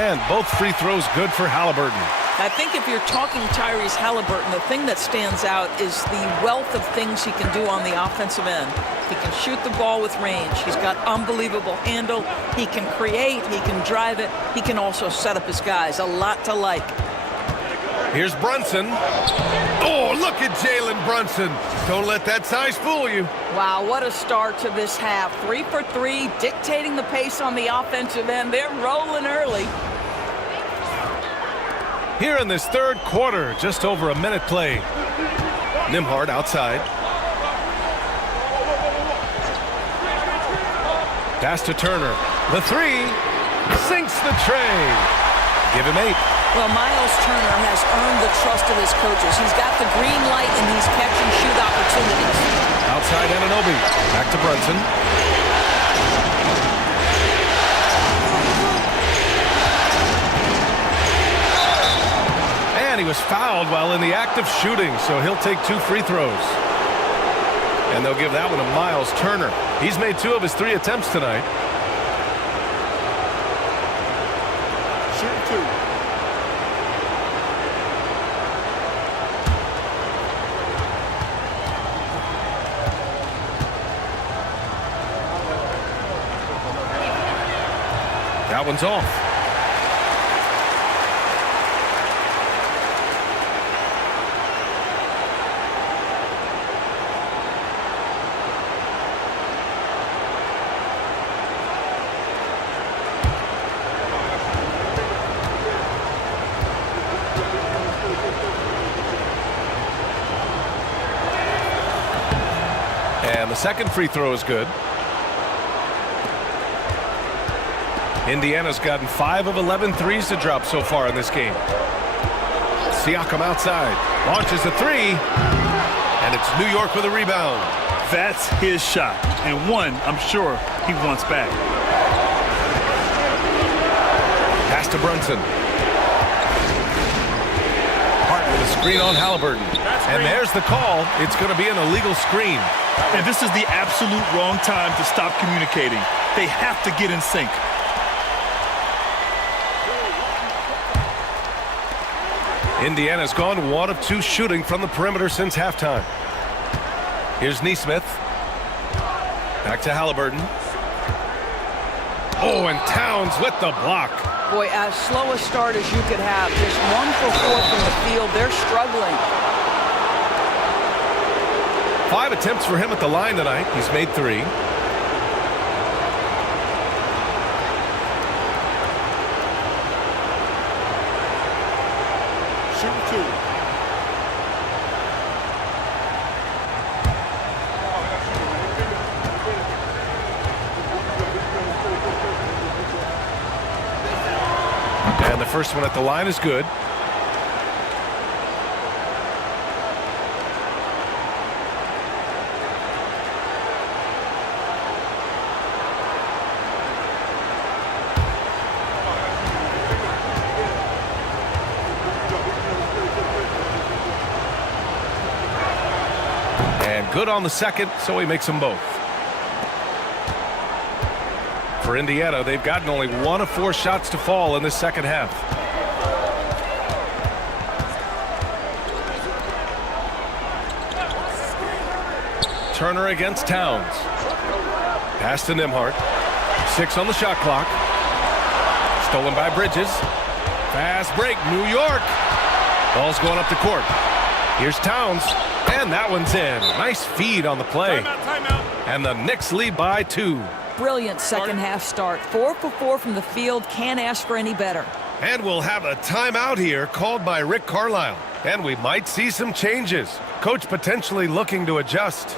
And both free throws good for Halliburton. I think if you're talking Tyrese Halliburton, the thing that stands out is the wealth of things he can do on the offensive end. He can shoot the ball with range. He's got unbelievable handle. He can create. He can drive it. He can also set up his guys. A lot to like. Here's Brunson. Oh, look at Jalen Brunson. Don't let that size fool you. Wow, what a start to this half. 3 for 3, dictating the pace on the offensive end. They're rolling early. Here in this third quarter, just over a minute played. Nembhard outside. Pass to Turner. The three sinks the tray. Give him 8. Well, Miles Turner has earned the trust of his coaches. He's got the green light in these catch-and-shoot opportunities. Outside Anunoby. Back to Brunson. And he was fouled while in the act of shooting, so he'll take 2 free throws. And they'll give that one to Miles Turner. He's made 2 of his 3 attempts tonight. Shooting 2. That one's off. And the second free throw is good. Indiana's gotten 5 of 11 threes to drop so far in this game. Siakam outside. Launches a 3. And it's New York with a rebound. That's his shot. And one, I'm sure, he wants back. Pass to Brunson. Hart with a screen on Halliburton. And there's the call. It's going to be an illegal screen. And this is the absolute wrong time to stop communicating. They have to get in sync. Indiana's gone 1 of 2 shooting from the perimeter since halftime. Here's Nesmith. Back to Halliburton. Oh, and Towns with the block. Boy, as slow a start as you could have. Just 1 for 4 from the field. They're struggling. 5 attempts for him at the line tonight. He's made 3. Shooting 2. And the first one at the line is good. And good on the second, so he makes them both. For Indiana, they've gotten only 1 of 4 shots to fall in this second half. Turner against Towns. Pass to Nembhard. 6 on the shot clock. Stolen by Bridges. Fast break, New York. Ball's going up the court. Here's Towns, and that one's in. Nice feed on the play. Timeout. And the Knicks lead by 2. Brilliant second half start. 4 for 4 from the field. Can't ask for any better. And we'll have a timeout here called by Rick Carlisle. And we might see some changes. Coach potentially looking to adjust.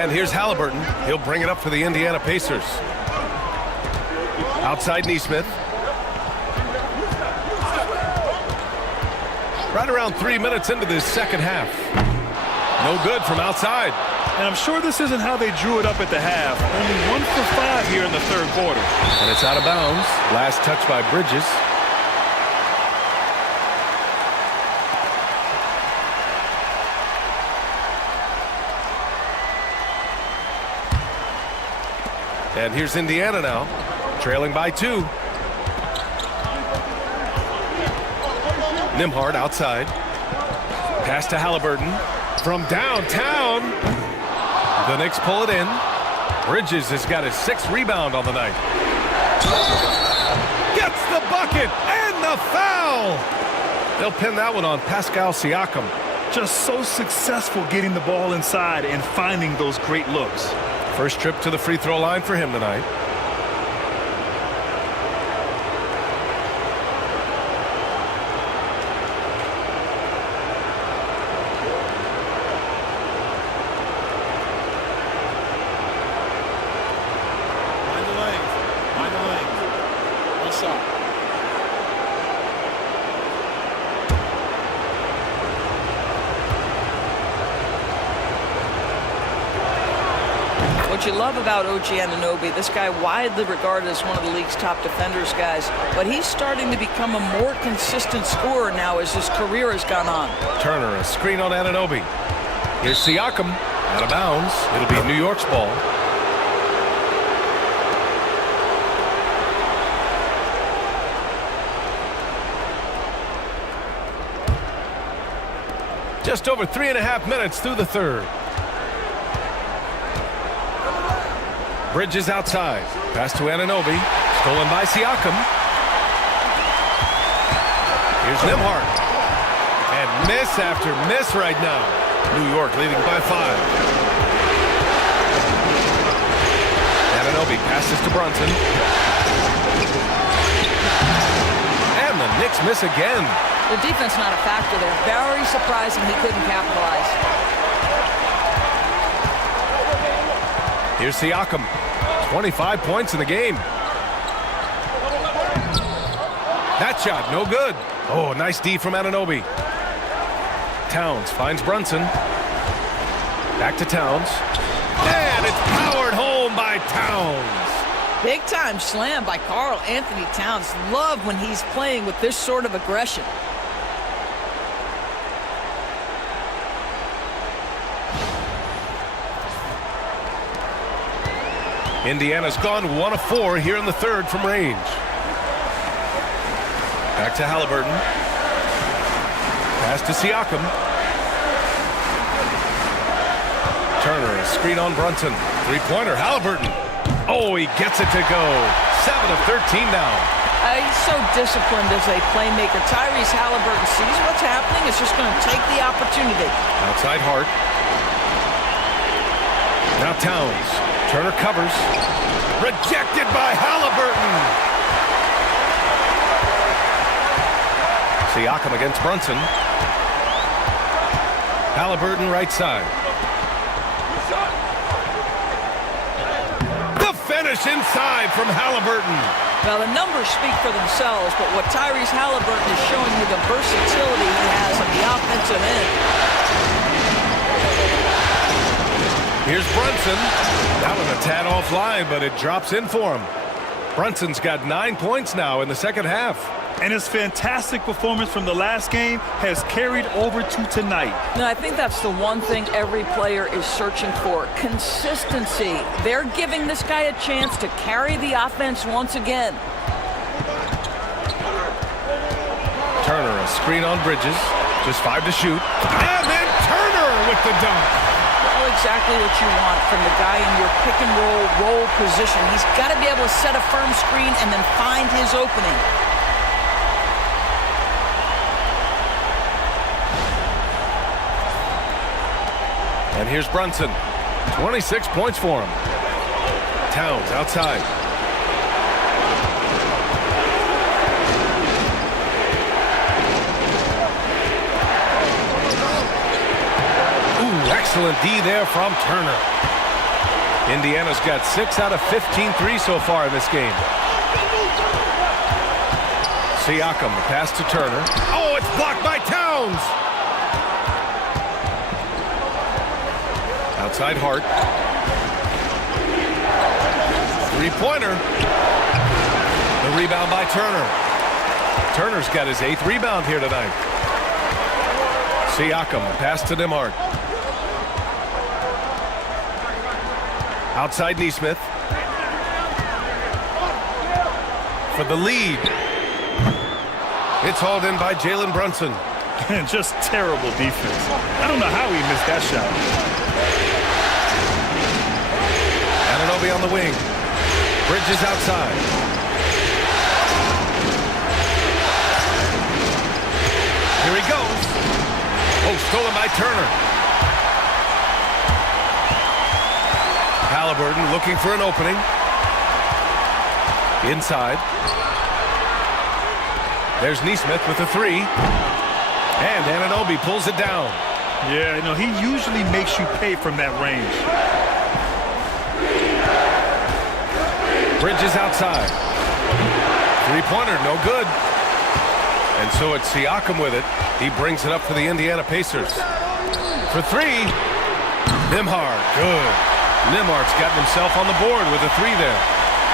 And here's Halliburton. He'll bring it up for the Indiana Pacers. Outside Neesmith. Right around 3 minutes into this second half. No good from outside. And I'm sure this isn't how they drew it up at the half. Only 1 for 5 here in the third quarter. And it's out of bounds. Last touch by Bridges. And here's Indiana now, trailing by 2. Nembhard outside. Pass to Halliburton from downtown. The Knicks pull it in. Bridges has got his 6th rebound on the night. Gets the bucket and the foul. They'll pin that one on Pascal Siakam. Just so successful getting the ball inside and finding those great looks. First trip to the free throw line for him tonight. Mind the lanes. Mind the lanes. One shot. What you love about OG Anunoby, this guy widely regarded as one of the league's top defenders, guys, but he's starting to become a more consistent scorer now as his career has gone on. Turner, a screen on Anunoby. Here's Siakam, out of bounds. It'll be New York's ball. Just over 3.5 minutes through the third. Bridges outside. Pass to Anunoby. Stolen by Siakam. Here's Nembhard. And miss after miss right now. New York leading by 5. Anunoby passes to Brunson. And the Knicks miss again. The defense not a factor there. Very surprising he couldn't capitalize. Here's Siakam. 25 points in the game. That shot, no good. Oh, nice D from Anunoby. Towns finds Brunson. Back to Towns. And it's powered home by Towns. Big time slam by Karl Anthony Towns. Love when he's playing with this sort of aggression. Indiana's gone 1 of 4 here in the third from range. Back to Halliburton. Pass to Siakam. Turner, a screen on Brunson. Three-pointer, Halliburton. Oh, he gets it to go. 7 of 13 now. He's so disciplined as a playmaker. Tyrese Halliburton sees what's happening. It's just going to take the opportunity. Outside Hart. Now Towns. Turner covers. Rejected by Halliburton. Siakam against Brunson. Halliburton right side. The finish inside from Halliburton. Well, the numbers speak for themselves, but what Tyrese Halliburton is showing you the versatility he has on the offensive end. Here's Brunson. That was a tad offline, but it drops in for him. Brunson's got 9 points now in the second half. And his fantastic performance from the last game has carried over to tonight. No, I think that's the one thing every player is searching for. Consistency. They're giving this guy a chance to carry the offense once again. Turner, a screen on Bridges. Just 5 to shoot. And then Turner with the dunk. Well, exactly what you want from the guy in your pick and roll position. He's got to be able to set a firm screen and then find his opening. And here's Brunson. 26 points for him. Towns outside. Ooh, excellent D there from Turner. Indiana's got 6 out of 15 threes so far in this game. Siakam, the pass to Turner. Oh, it's blocked by Towns. Outside Hart. Three-pointer. The rebound by Turner. Turner's got his 8th rebound here tonight. Siakam, pass to Nembhard. Outside Nesmith. For the lead. It's hauled in by Jalen Brunson. Just terrible defense. I don't know how he missed that shot. Anunoby on the wing. Bridges outside. Here he goes. Oh, stolen by Turner. Halliburton looking for an opening. Inside. There's Nesmith with a 3. And Anunoby pulls it down. Yeah, you know, he usually makes you pay from that range. Bridges outside. Three-pointer, no good. And so it's Siakam with it. He brings it up for the Indiana Pacers. For 3, Nembhard, good. Nembhard's gotten himself on the board with a 3 there.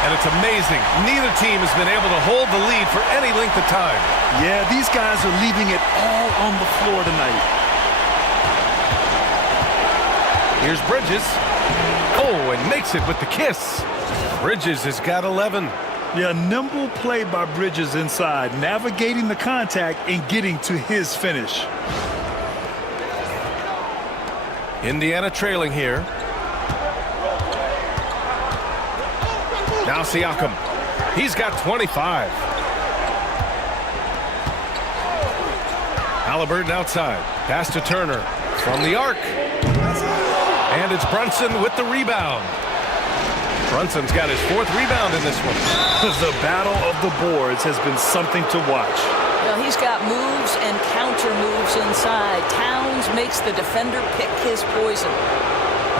And it's amazing. Neither team has been able to hold the lead for any length of time. Yeah, these guys are leaving it all on the floor tonight. Here's Bridges. Oh, and makes it with the kiss. Bridges has got 11. Yeah, nimble play by Bridges inside, navigating the contact and getting to his finish. Indiana trailing here. Now Siakam. He's got 25. Halliburton outside. Pass to Turner from the arc. And it's Brunson with the rebound. Brunson's got his 4th rebound in this one. The battle of the boards has been something to watch. Well, he's got moves and counter moves inside. Towns makes the defender pick his poison.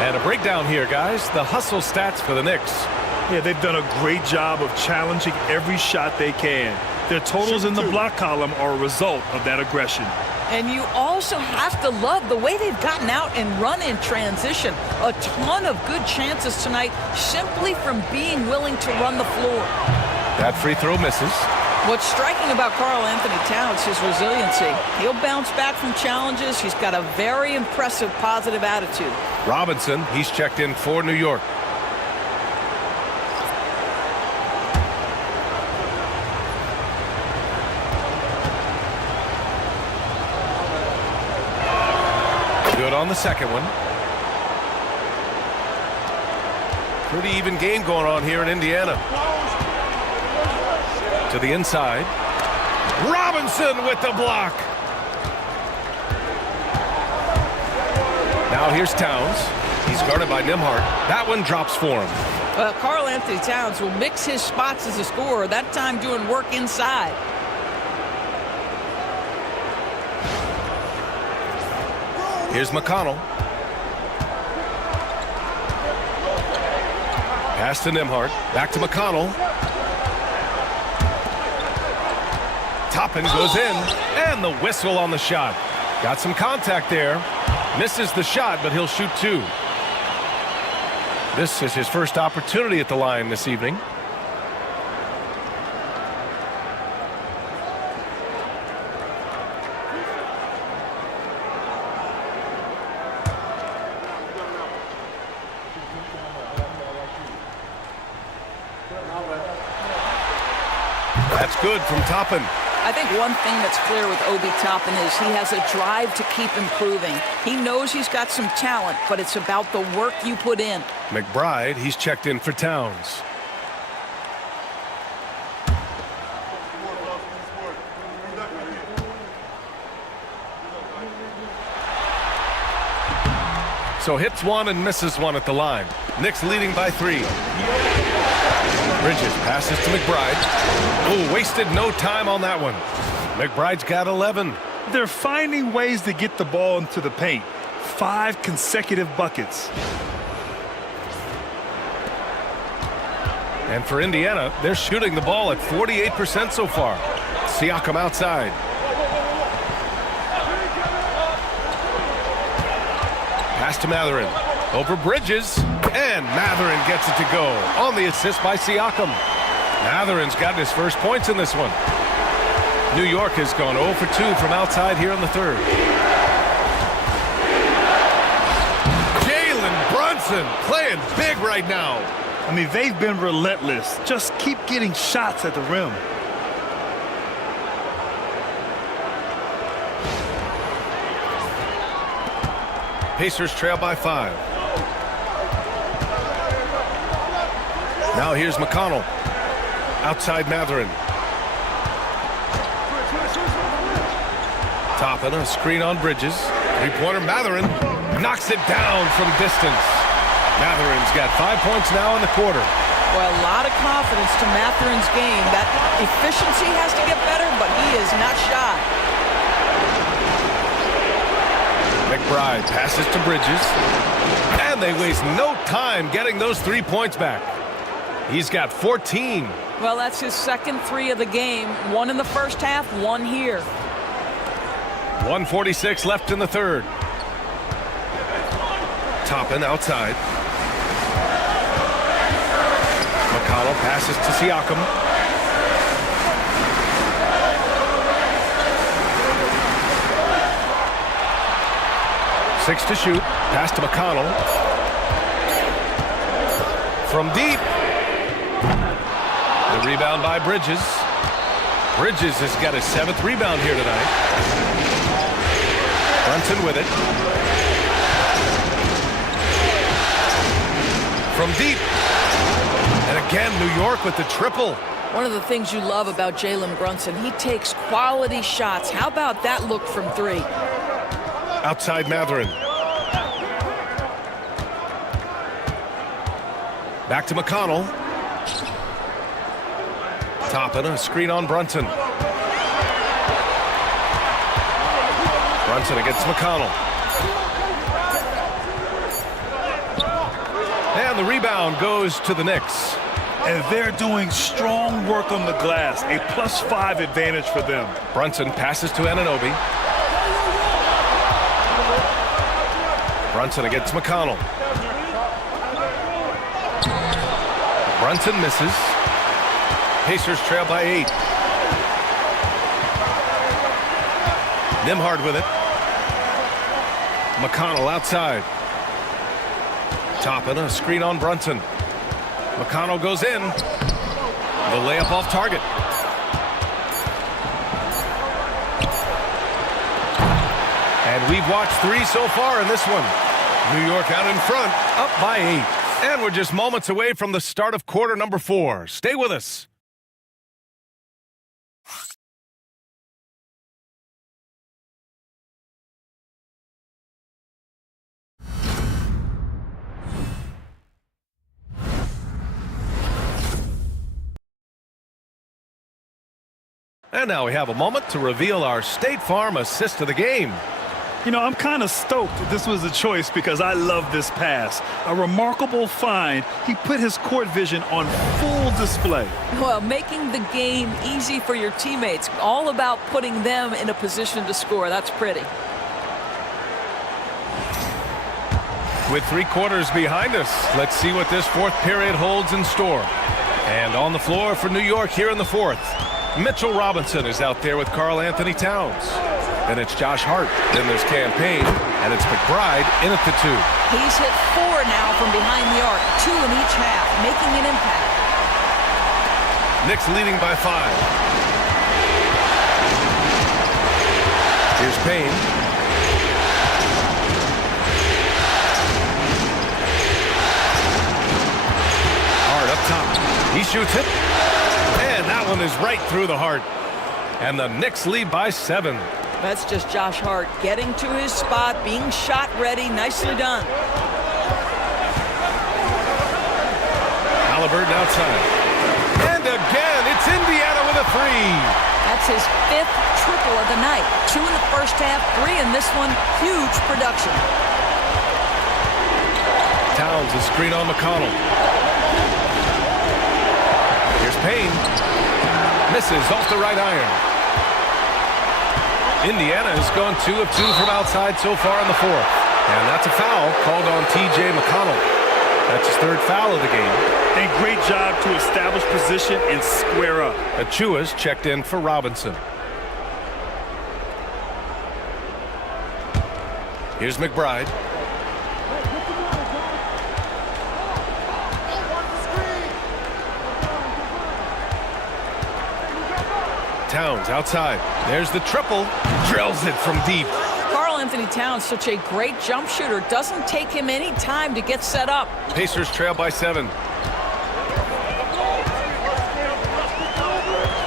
And a breakdown here, guys. The hustle stats for the Knicks. Yeah, they've done a great job of challenging every shot they can. Their totals in the block column are a result of that aggression. And you also have to love the way they've gotten out and run in transition. A ton of good chances tonight simply from being willing to run the floor. That free throw misses. What's striking about Karl Anthony Towns is his resiliency. He'll bounce back from challenges. He's got a very impressive positive attitude. Robinson, he's checked in for New York. Good on the second one. Pretty even game going on here in Indiana. To the inside. Robinson with the block. Now here's Towns. He's guarded by Nembhard. That one drops for him. Well, Karl Anthony Towns will mix his spots as a scorer, that time doing work inside. Here's McConnell. Pass to Nembhard. Back to McConnell. Toppin goes in. And the whistle on the shot. Got some contact there. Misses the shot, but he'll shoot 2. This is his first opportunity at the line this evening. That's good from Toppin. I think one thing that's clear with Obi Toppin is he has a drive to keep improving. He knows he's got some talent, but it's about the work you put in. McBride, he's checked in for Towns. So hits one and misses one at the line. Knicks leading by 3. Bridges passes to McBride. Oh, wasted no time on that one. McBride's got 11. They're finding ways to get the ball into the paint. 5 consecutive buckets. And for Indiana, they're shooting the ball at 48% so far. Siakam outside. Pass to Mathurin. Over Bridges. And Mathurin gets it to go on the assist by Siakam. Mathurin's gotten his first points in this one. New York has gone 0 for 2 from outside here in the third. Jalen Brunson playing big right now. I mean, they've been relentless. Just keep getting shots at the rim. Pacers trail by 5. Now here's McConnell. Outside Mathurin. Toppin, a screen on Bridges. Three-pointer Mathurin knocks it down from distance. Mathurin's got 5 points now in the quarter. Well, a lot of confidence to Mathurin's game. That efficiency has to get better, but he is not shy. McBride passes to Bridges. And they waste no time getting those 3 points back. He's got 14. Well, that's his second 3 of the game. 1 in the first half, 1 here. 1:46 left in the third. Toppin outside. McConnell passes to Siakam. Six to shoot. Pass to McConnell. From deep. The rebound by Bridges. Bridges has got his 7th rebound here tonight. Brunson with it. From deep. And again, New York with the triple. One of the things you love about Jalen Brunson, he takes quality shots. How about that look from 3? Outside Mathurin. Back to McConnell. Toppin, a screen on Brunson. Brunson against McConnell. And the rebound goes to the Knicks. And they're doing strong work on the glass. A +5 advantage for them. Brunson passes to Anunoby. Brunson against McConnell. Brunson misses. Pacers trail by 8. Nembhard with it. McConnell outside. Toppin, a screen on Brunson. McConnell goes in. The layup off target. And we've watched 3 so far in this one. New York out in front, up by 8. And we're just moments away from the start of quarter number 4. Stay with us. And now we have a moment to reveal our State Farm assist of the game. You know, I'm kind of stoked that this was a choice because I love this pass. A remarkable find. He put his court vision on full display. Well, making the game easy for your teammates. All about putting them in a position to score. That's pretty. With 3 quarters behind us, let's see what this 4th period holds in store. And on the floor for New York here in the 4th, Mitchell Robinson is out there with Karl Anthony Towns. Then it's Josh Hart. Then there's Campaign. And it's McBride in at the 2. He's hit 4 now from behind the arc. 2 in each half, making an impact. Knicks leading by 5. Here's Payne. Hart up top. He shoots it. And that one is right through the heart. And the Knicks lead by 7. That's just Josh Hart getting to his spot, being shot ready. Nicely done. Halliburton outside. And again, it's Indiana with a 3. That's his 5th triple of the night. 2 in the first half, 3 in this one. Huge production. Towns, a screen on McConnell. Payne. Misses off the right iron. Indiana has gone 2 of 2 from outside so far in the fourth. And that's a foul called on T.J. McConnell. That's his 3rd foul of the game. A great job to establish position and square up. Achua's checked in for Robinson. Here's McBride. Towns outside. There's the triple. Drills it from deep. Karl Anthony Towns, such a great jump shooter. Doesn't take him any time to get set up. Pacers trail by 7.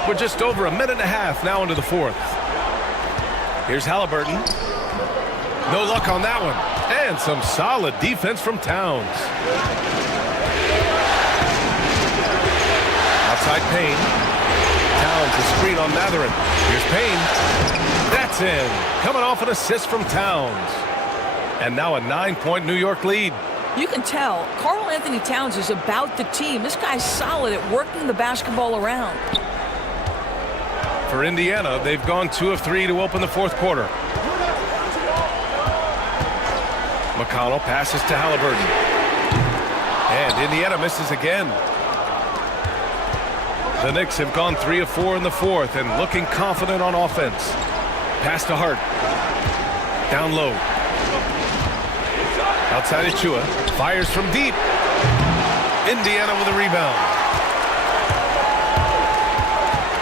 We're just over a minute and a half now into the fourth. Here's Halliburton. No luck on that one. And some solid defense from Towns. Outside Payne. Towns a screen on Matherin. Here's Payne. That's in. Coming off an assist from Towns. And now a 9-point New York lead. You can tell Karl Anthony Towns is about the team. This guy's solid at working the basketball around. For Indiana, they've gone 2 of 3 to open the fourth quarter. McConnell passes to Halliburton. And Indiana misses again. The Knicks have gone 3 of 4 in the fourth and looking confident on offense. Pass to Hart. Down low. Outside Achua. Fires from deep. Indiana with a rebound.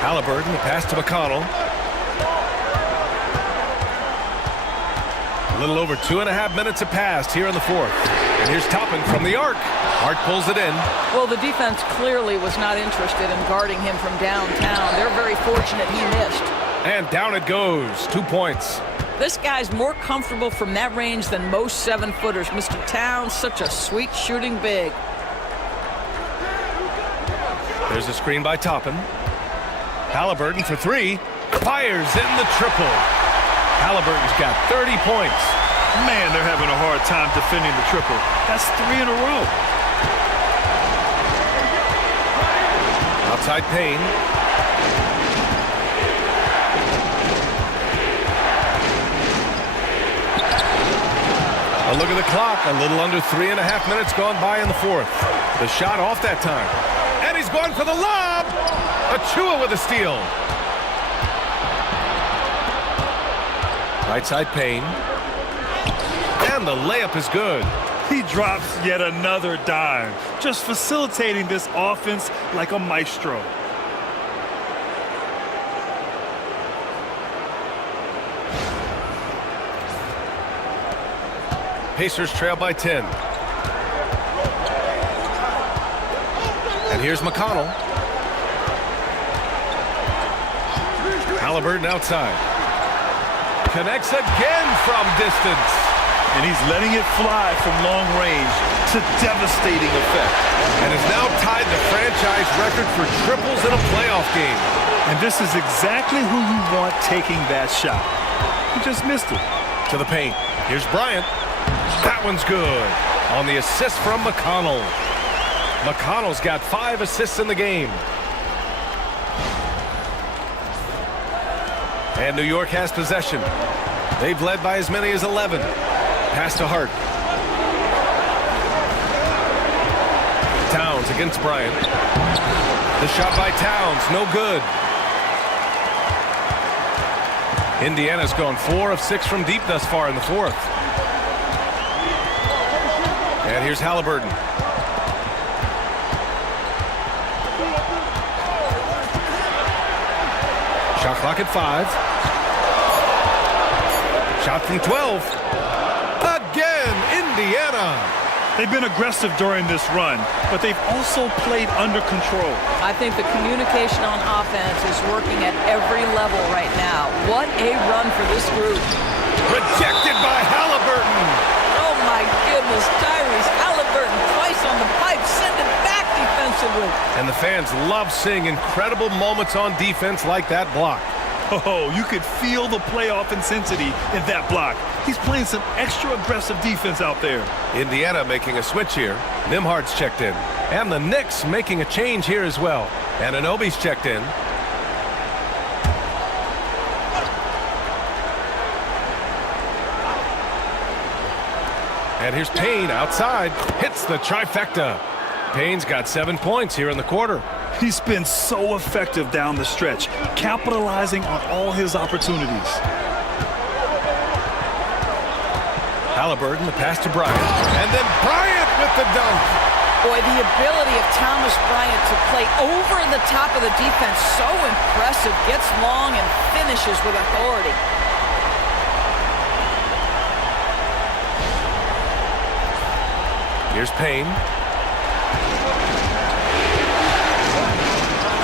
Halliburton, the pass to McConnell. A little over 2.5 minutes have passed here in the fourth. And here's Toppin from the arc. Hart pulls it in. Well, the defense clearly was not interested in guarding him from downtown. They're very fortunate he missed. And down it goes. 2 points. This guy's more comfortable from that range than most 7-footers. Mr. Towns, such a sweet shooting big. There's a screen by Toppin. Halliburton for 3. Fires in the triple. Halliburton's got 30 points. Man, they're having a hard time defending the triple. That's 3 in a row. Outside Payne. A look at the clock. A little under 3.5 minutes gone by in the fourth. The shot off that time. And he's going for the lob. Achua with a steal. Right side Payne. And the layup is good. He drops yet another dime, just facilitating this offense like a maestro. Pacers trail by 10. And here's McConnell. Halliburton outside. Connects again from distance. And he's letting it fly from long range to devastating effect. And has now tied the franchise record for triples in a playoff game. And this is exactly who you want taking that shot. He just missed it. To the paint. Here's Bryant. That one's good. On the assist from McConnell. McConnell's got 5 assists in the game. And New York has possession. They've led by as many as 11. Pass to Hart. Towns against Bryant. The shot by Towns, no good. Indiana's gone 4 of 6 from deep thus far in the fourth. And here's Halliburton. Shot clock at 5. Shot from 12. Again, Indiana. They've been aggressive during this run, but they've also played under control. I think the communication on offense is working at every level right now. What a run for this group. Rejected by Halliburton. Oh, my goodness. Tyrese Halliburton twice on the pipe. Send it back defensively. And the fans love seeing incredible moments on defense like that block. Oh, you could feel the playoff intensity in that block. He's playing some extra aggressive defense out there. Indiana making a switch here. Nimhard's checked in. And the Knicks making a change here as well. Anunoby's checked in. And here's Payne outside. Hits the trifecta. Payne's got 7 points here in the quarter. He's been so effective down the stretch, capitalizing on all his opportunities. Halliburton, the pass to Bryant. And then Bryant with the dunk. Boy, the ability of Thomas Bryant to play over the top of the defense, so impressive. Gets long and finishes with authority. Here's Payne.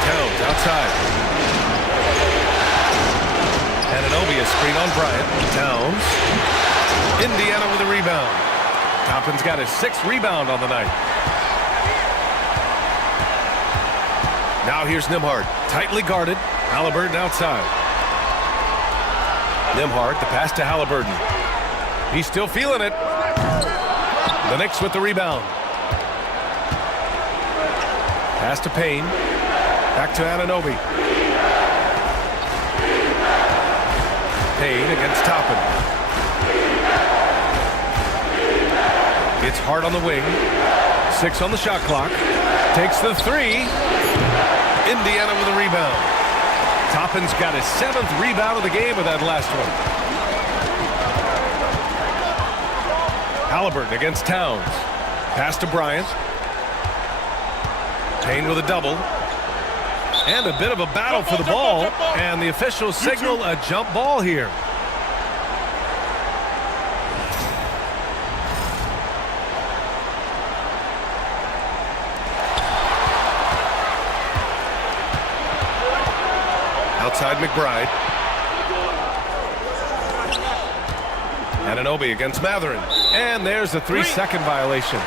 Towns outside. Anunoby, a screen on Bryant. Towns. Indiana with a rebound. Toppin's got his 6th rebound on the night. Now here's Nembhard. Tightly guarded. Halliburton outside. Nembhard, the pass to Halliburton. He's still feeling it. The Knicks with the rebound. Pass to Payne. Back to Anunoby. Payne against Toppin. It's hard on the wing. 6 on the shot clock. Takes the 3. Indiana with a rebound. Toppin's got his 7th rebound of the game with that last one. Halliburton against Towns. Pass to Bryant. Payne with a double. And a bit of a battle for the ball. And the officials signal a jump ball here. Outside McBride. Anunoby against Mathurin. And there's a 3-second violation.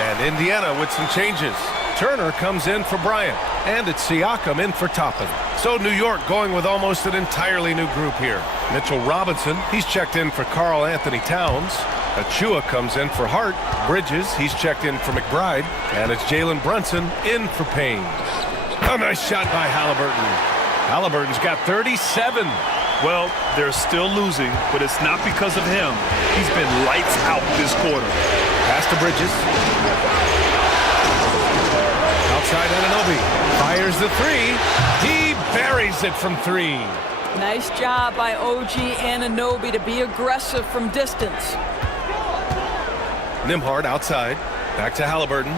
And Indiana with some changes. Turner comes in for Bryant. And it's Siakam in for Toppin. So New York going with almost an entirely new group here. Mitchell Robinson, he's checked in for Karl Anthony Towns. Achua comes in for Hart. Bridges, he's checked in for McBride. And it's Jalen Brunson in for Payne. A nice shot by Halliburton. Halliburton's got 37. Well, they're still losing, but it's not because of him. He's been lights out this quarter. Pass to Bridges. Outside Anunoby. Fires the 3. He buries it from 3. Nice job by OG Anunoby to be aggressive from distance. Nembhard outside. Back to Halliburton.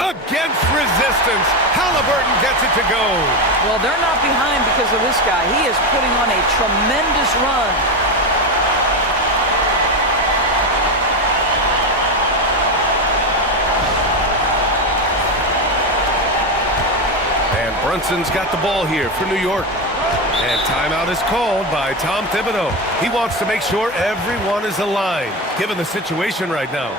Against resistance. Halliburton gets it to go. Well, they're not behind because of this guy. He is putting on a tremendous run. And Brunson's got the ball here for New York. And timeout is called by Tom Thibodeau. He wants to make sure everyone is aligned, given the situation right now.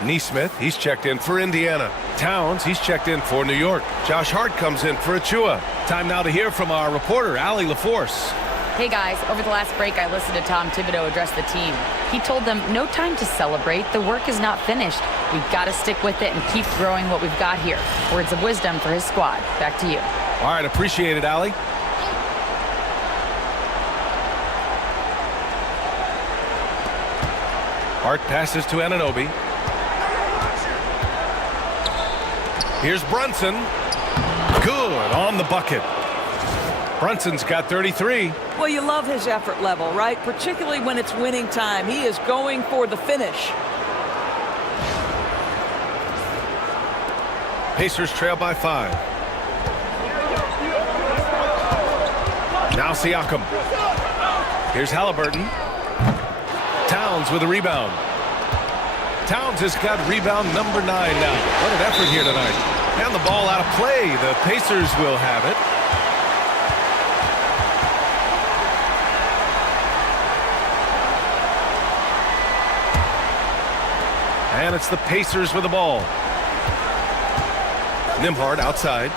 Neesmith, he's checked in for Indiana. Towns, he's checked in for New York. Josh Hart comes in for Achua. Time now to hear from our reporter, Allie LaForce. Hey guys, over the last break I listened to Tom Thibodeau address the team. He told them no time to celebrate, the work is not finished. We've got to stick with it and keep growing what we've got here. Words of wisdom for his squad. Back to you. All right, appreciate it, Allie. Hart passes to Anunoby. Here's Brunson. Good on the bucket. Brunson's got 33. Well, you love his effort level, right? Particularly when it's winning time. He is going for the finish. Pacers trail by 5. Now Siakam. Here's Halliburton. Towns with a rebound. Towns has got rebound number 9 now. What an effort here tonight. And the ball out of play. The Pacers will have it. And it's the Pacers with the ball. Nembhard outside.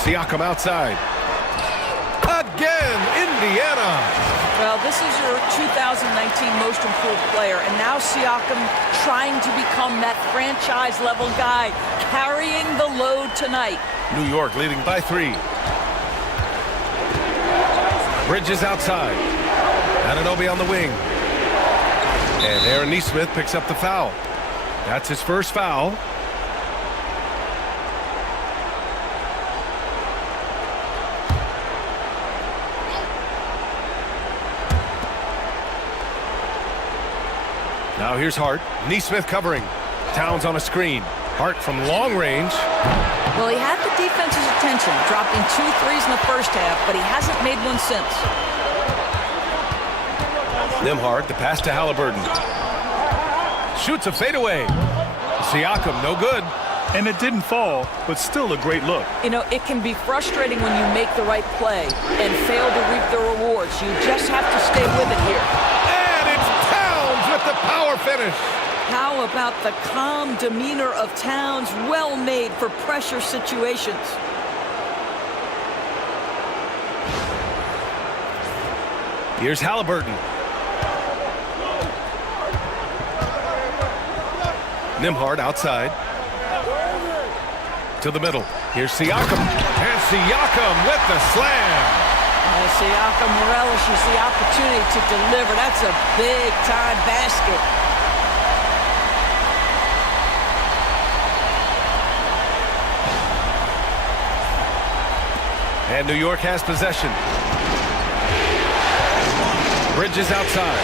Siakam outside. Again, Indiana. Well, this is your 2019 most improved player, and now Siakam trying to become that franchise-level guy, carrying the load tonight. New York leading by 3. Bridges outside. Anunoby on the wing. And Aaron Neesmith picks up the foul. That's his first foul. Now here's Hart. Neesmith covering. Towns on a screen. Hart from long range. Well, he had the defense's attention, dropping 2 threes in the first half, but he hasn't made one since. Nembhard, the pass to Halliburton. Shoots a fadeaway. Siakam, no good. And it didn't fall, but still a great look. You know, it can be frustrating when you make the right play and fail to reap the rewards. You just have to stay with it here. And it's Towns with the power finish. How about the calm demeanor of Towns, well made for pressure situations? Here's Halliburton. Nembhard outside. To the middle. Here's Siakam. And Siakam with the slam. Siakam relishes the opportunity to deliver. That's a big-time basket. And New York has possession. Bridges outside.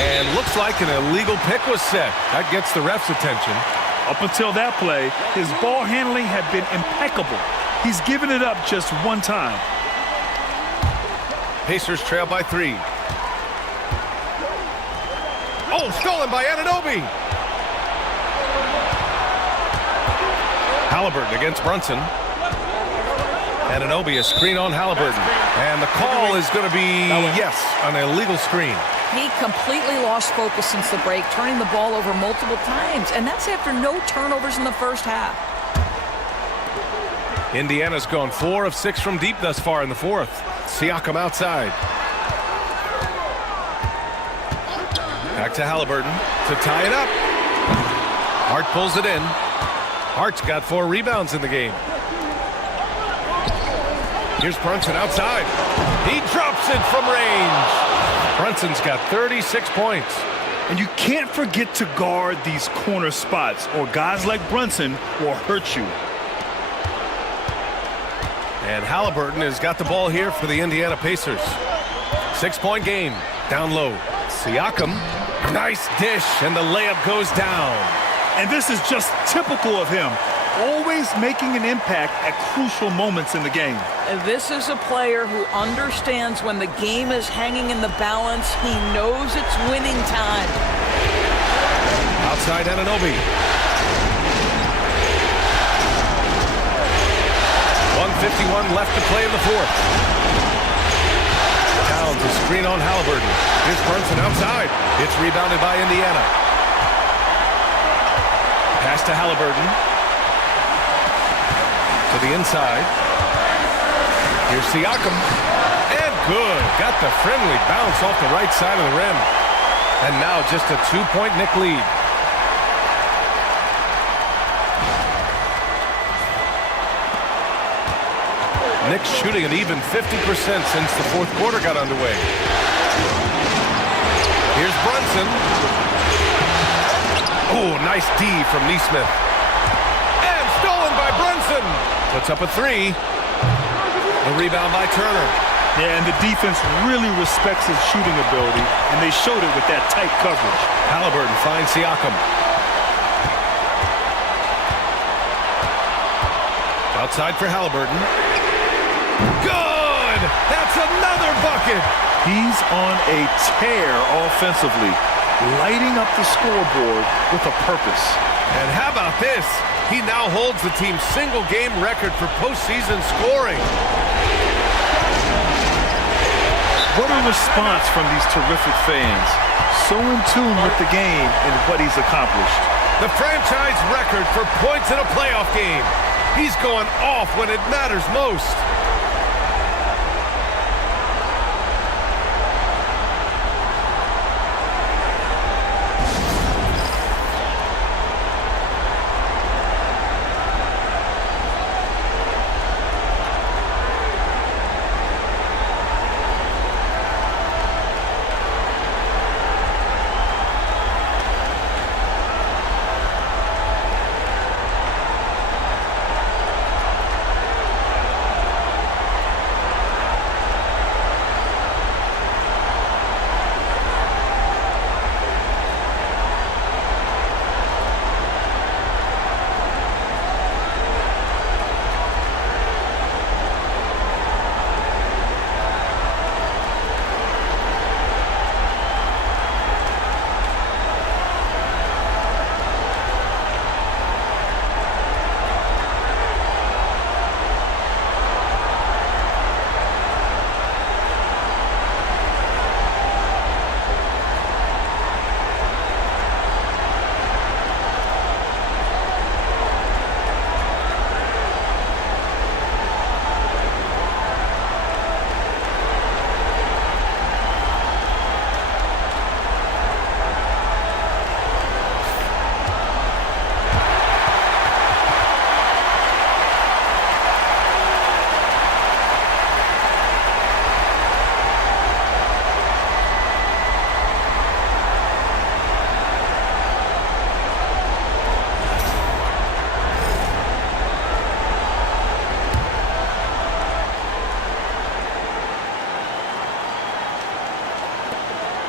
And looks like an illegal pick was set. That gets the ref's attention. Up until that play, his ball handling had been impeccable. He's given it up just one time. Pacers trail by 3. Oh, stolen by Anunoby. Halliburton against Brunson. Anunoby, a screen on Halliburton. And the call is going to be, yes, an illegal screen. He completely lost focus since the break, turning the ball over multiple times, and that's after no turnovers in the first half. Indiana's gone 4 of 6 from deep thus far in the 4th. Siakam outside. Back to Halliburton to tie it up. Hart pulls it in. Hart's got 4 rebounds in the game. Here's Brunson outside. He drops it from range. Brunson's got 36 points. And you can't forget to guard these corner spots, or guys like Brunson will hurt you. And Halliburton has got the ball here for the Indiana Pacers. 6-point game. Down low. Siakam. Nice dish, and the layup goes down. And this is just typical of him. Always making an impact at crucial moments in the game. This is a player who understands when the game is hanging in the balance. He knows it's winning time. Outside Anunoby. 1:51 left to play in the 4th. Towns, a screen on Halliburton. Here's Brunson outside. It's rebounded by Indiana. Pass to Halliburton. To the inside. Here's Siakam. And good. Got the friendly bounce off the right side of the rim. And now just a 2-point Knick lead. Knicks shooting at even 50% since the fourth quarter got underway. Here's Brunson. Oh, nice D from Neesmith. And stolen by Brunson. Puts up a three. The rebound by Turner. Yeah, and the defense really respects his shooting ability, and they showed it with that tight coverage. Halliburton finds Siakam. Outside for Halliburton. Good! That's another bucket! He's on a tear offensively, lighting up the scoreboard with a purpose. And how about this? He now holds the team's single-game record for postseason scoring. What a response from these terrific fans. So in tune with the game and what he's accomplished. The franchise record for points in a playoff game. He's going off when it matters most.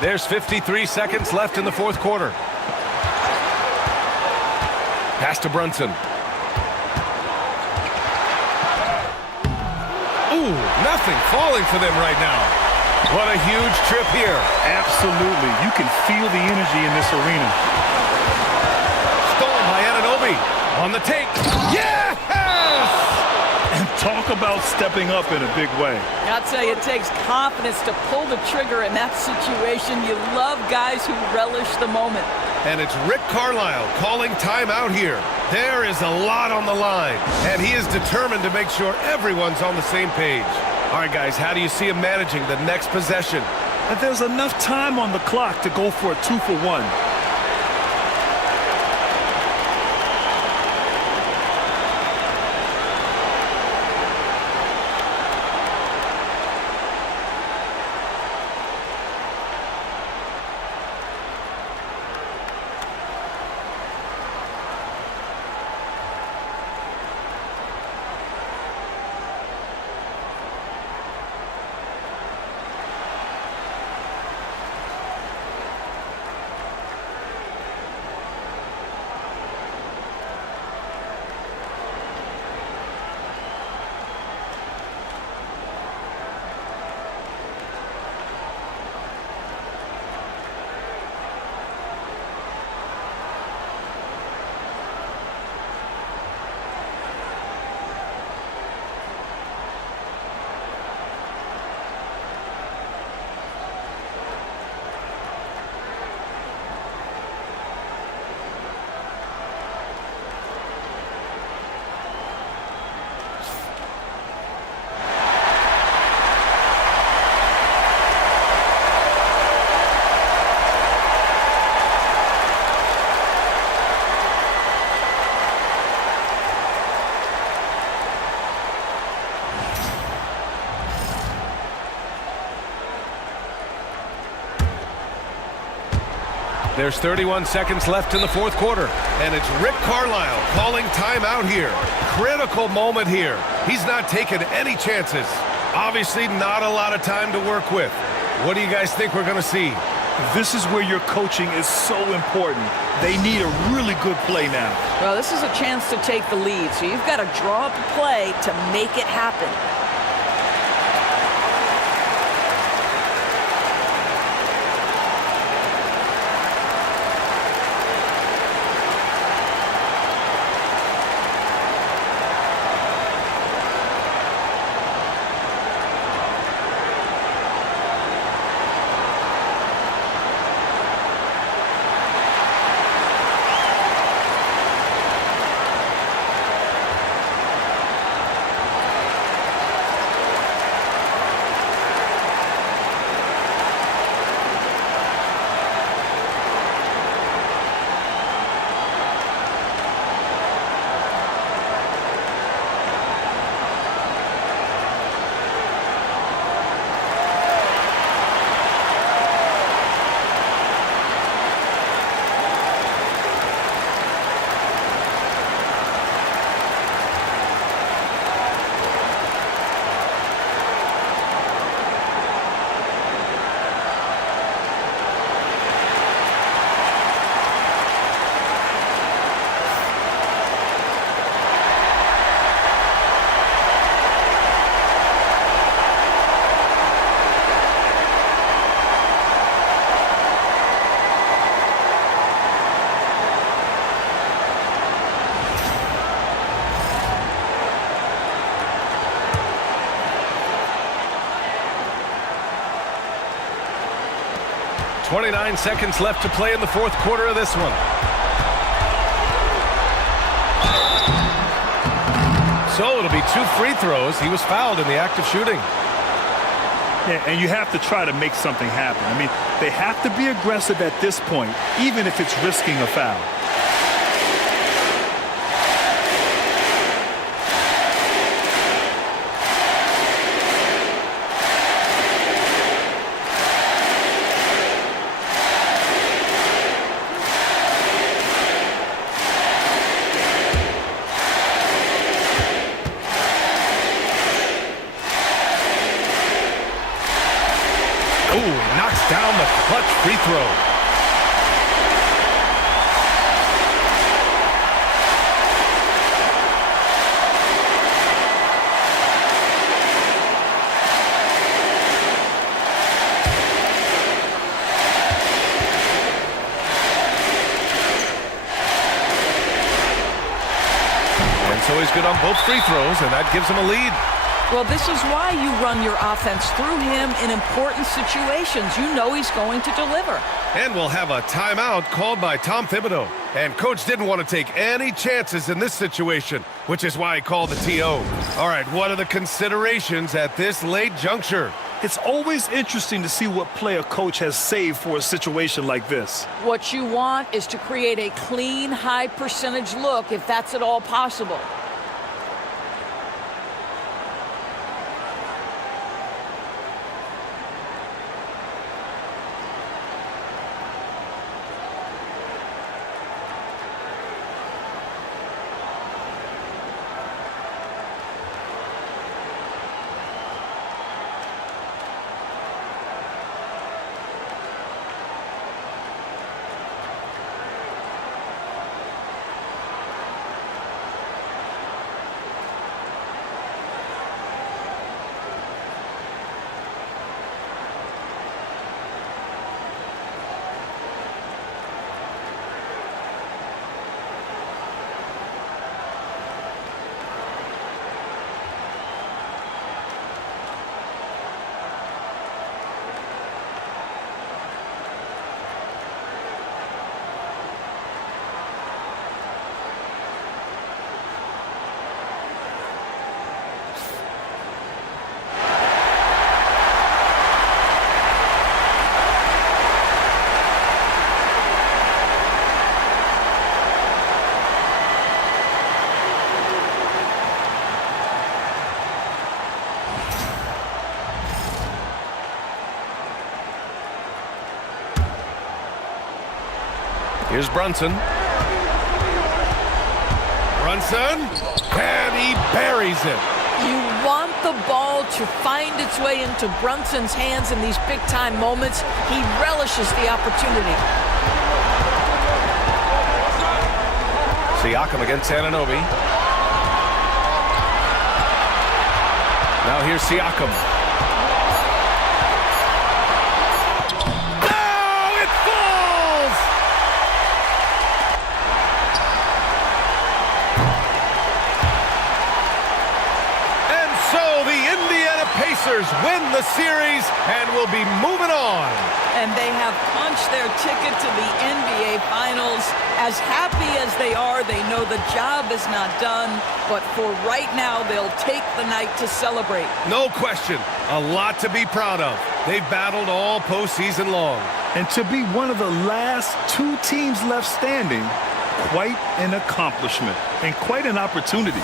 There's 53 seconds left in the fourth quarter. Pass to Brunson. Ooh, nothing falling for them right now. What a huge trip here. Absolutely. You can feel the energy in this arena. Stolen by Anunoby. On the take. Yes! And talk about stepping up in a big way. I'll tell you, it takes confidence to pull the trigger in that situation. You love guys who relish the moment. And it's Rick Carlisle calling timeout here. There is a lot on the line, and he is determined to make sure everyone's on the same page. All right, guys, how do you see him managing the next possession? And there's enough time on the clock to go for a 2-for-1. There's 31 seconds left in the fourth quarter, and it's Rick Carlisle calling timeout here. Critical moment here. He's not taking any chances. Obviously not a lot of time to work with. What do you guys think we're going to see? This is where your coaching is so important. They need a really good play now. Well, this is a chance to take the lead, so you've got to draw up a play to make it happen. .29 seconds left to play in the fourth quarter of this one. So it'll be 2 free throws. He was fouled in the act of shooting. Yeah, and you have to try to make something happen. I mean, they have to be aggressive at this point, even if it's risking a foul. Knocks down the clutch free throw. And so he's good on both free throws, and that gives him a lead. Well, this is why you run your offense through him in important situations. You know he's going to deliver. And we'll have a timeout called by Tom Thibodeau. And Coach didn't want to take any chances in this situation, which is why he called the TO. All right, what are the considerations at this late juncture? It's always interesting to see what play a coach has saved for a situation like this. What you want is to create a clean, high-percentage look, if that's at all possible. Here's Brunson. Brunson, and he buries it. You want the ball to find its way into Brunson's hands in these big-time moments. He relishes the opportunity. Siakam against Anunoby. Now here's Siakam. Oh, it falls! And so the Indiana Pacers win the series and will be moving on. And they have punched their ticket to the NBA Finals. As happy as they are, they know the job is not done. But for right now, they'll take the night to celebrate. No question. A lot to be proud of. They've battled all postseason long. And to be one of the last two teams left standing, quite an accomplishment and quite an opportunity.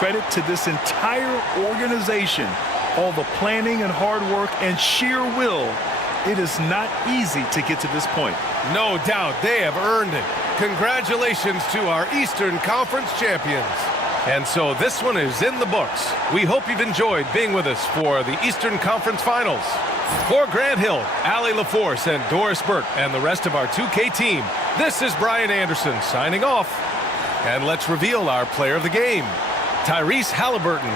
Credit to this entire organization. All the planning and hard work and sheer will. It is not easy to get to this point. No doubt they have earned it. Congratulations to our Eastern Conference champions. And so this one is in the books. We hope you've enjoyed being with us for the Eastern Conference Finals. For Grant Hill, Allie LaForce, and Doris Burke, and the rest of our 2K team, this is Brian Anderson signing off. And let's reveal our player of the game. Tyrese Halliburton.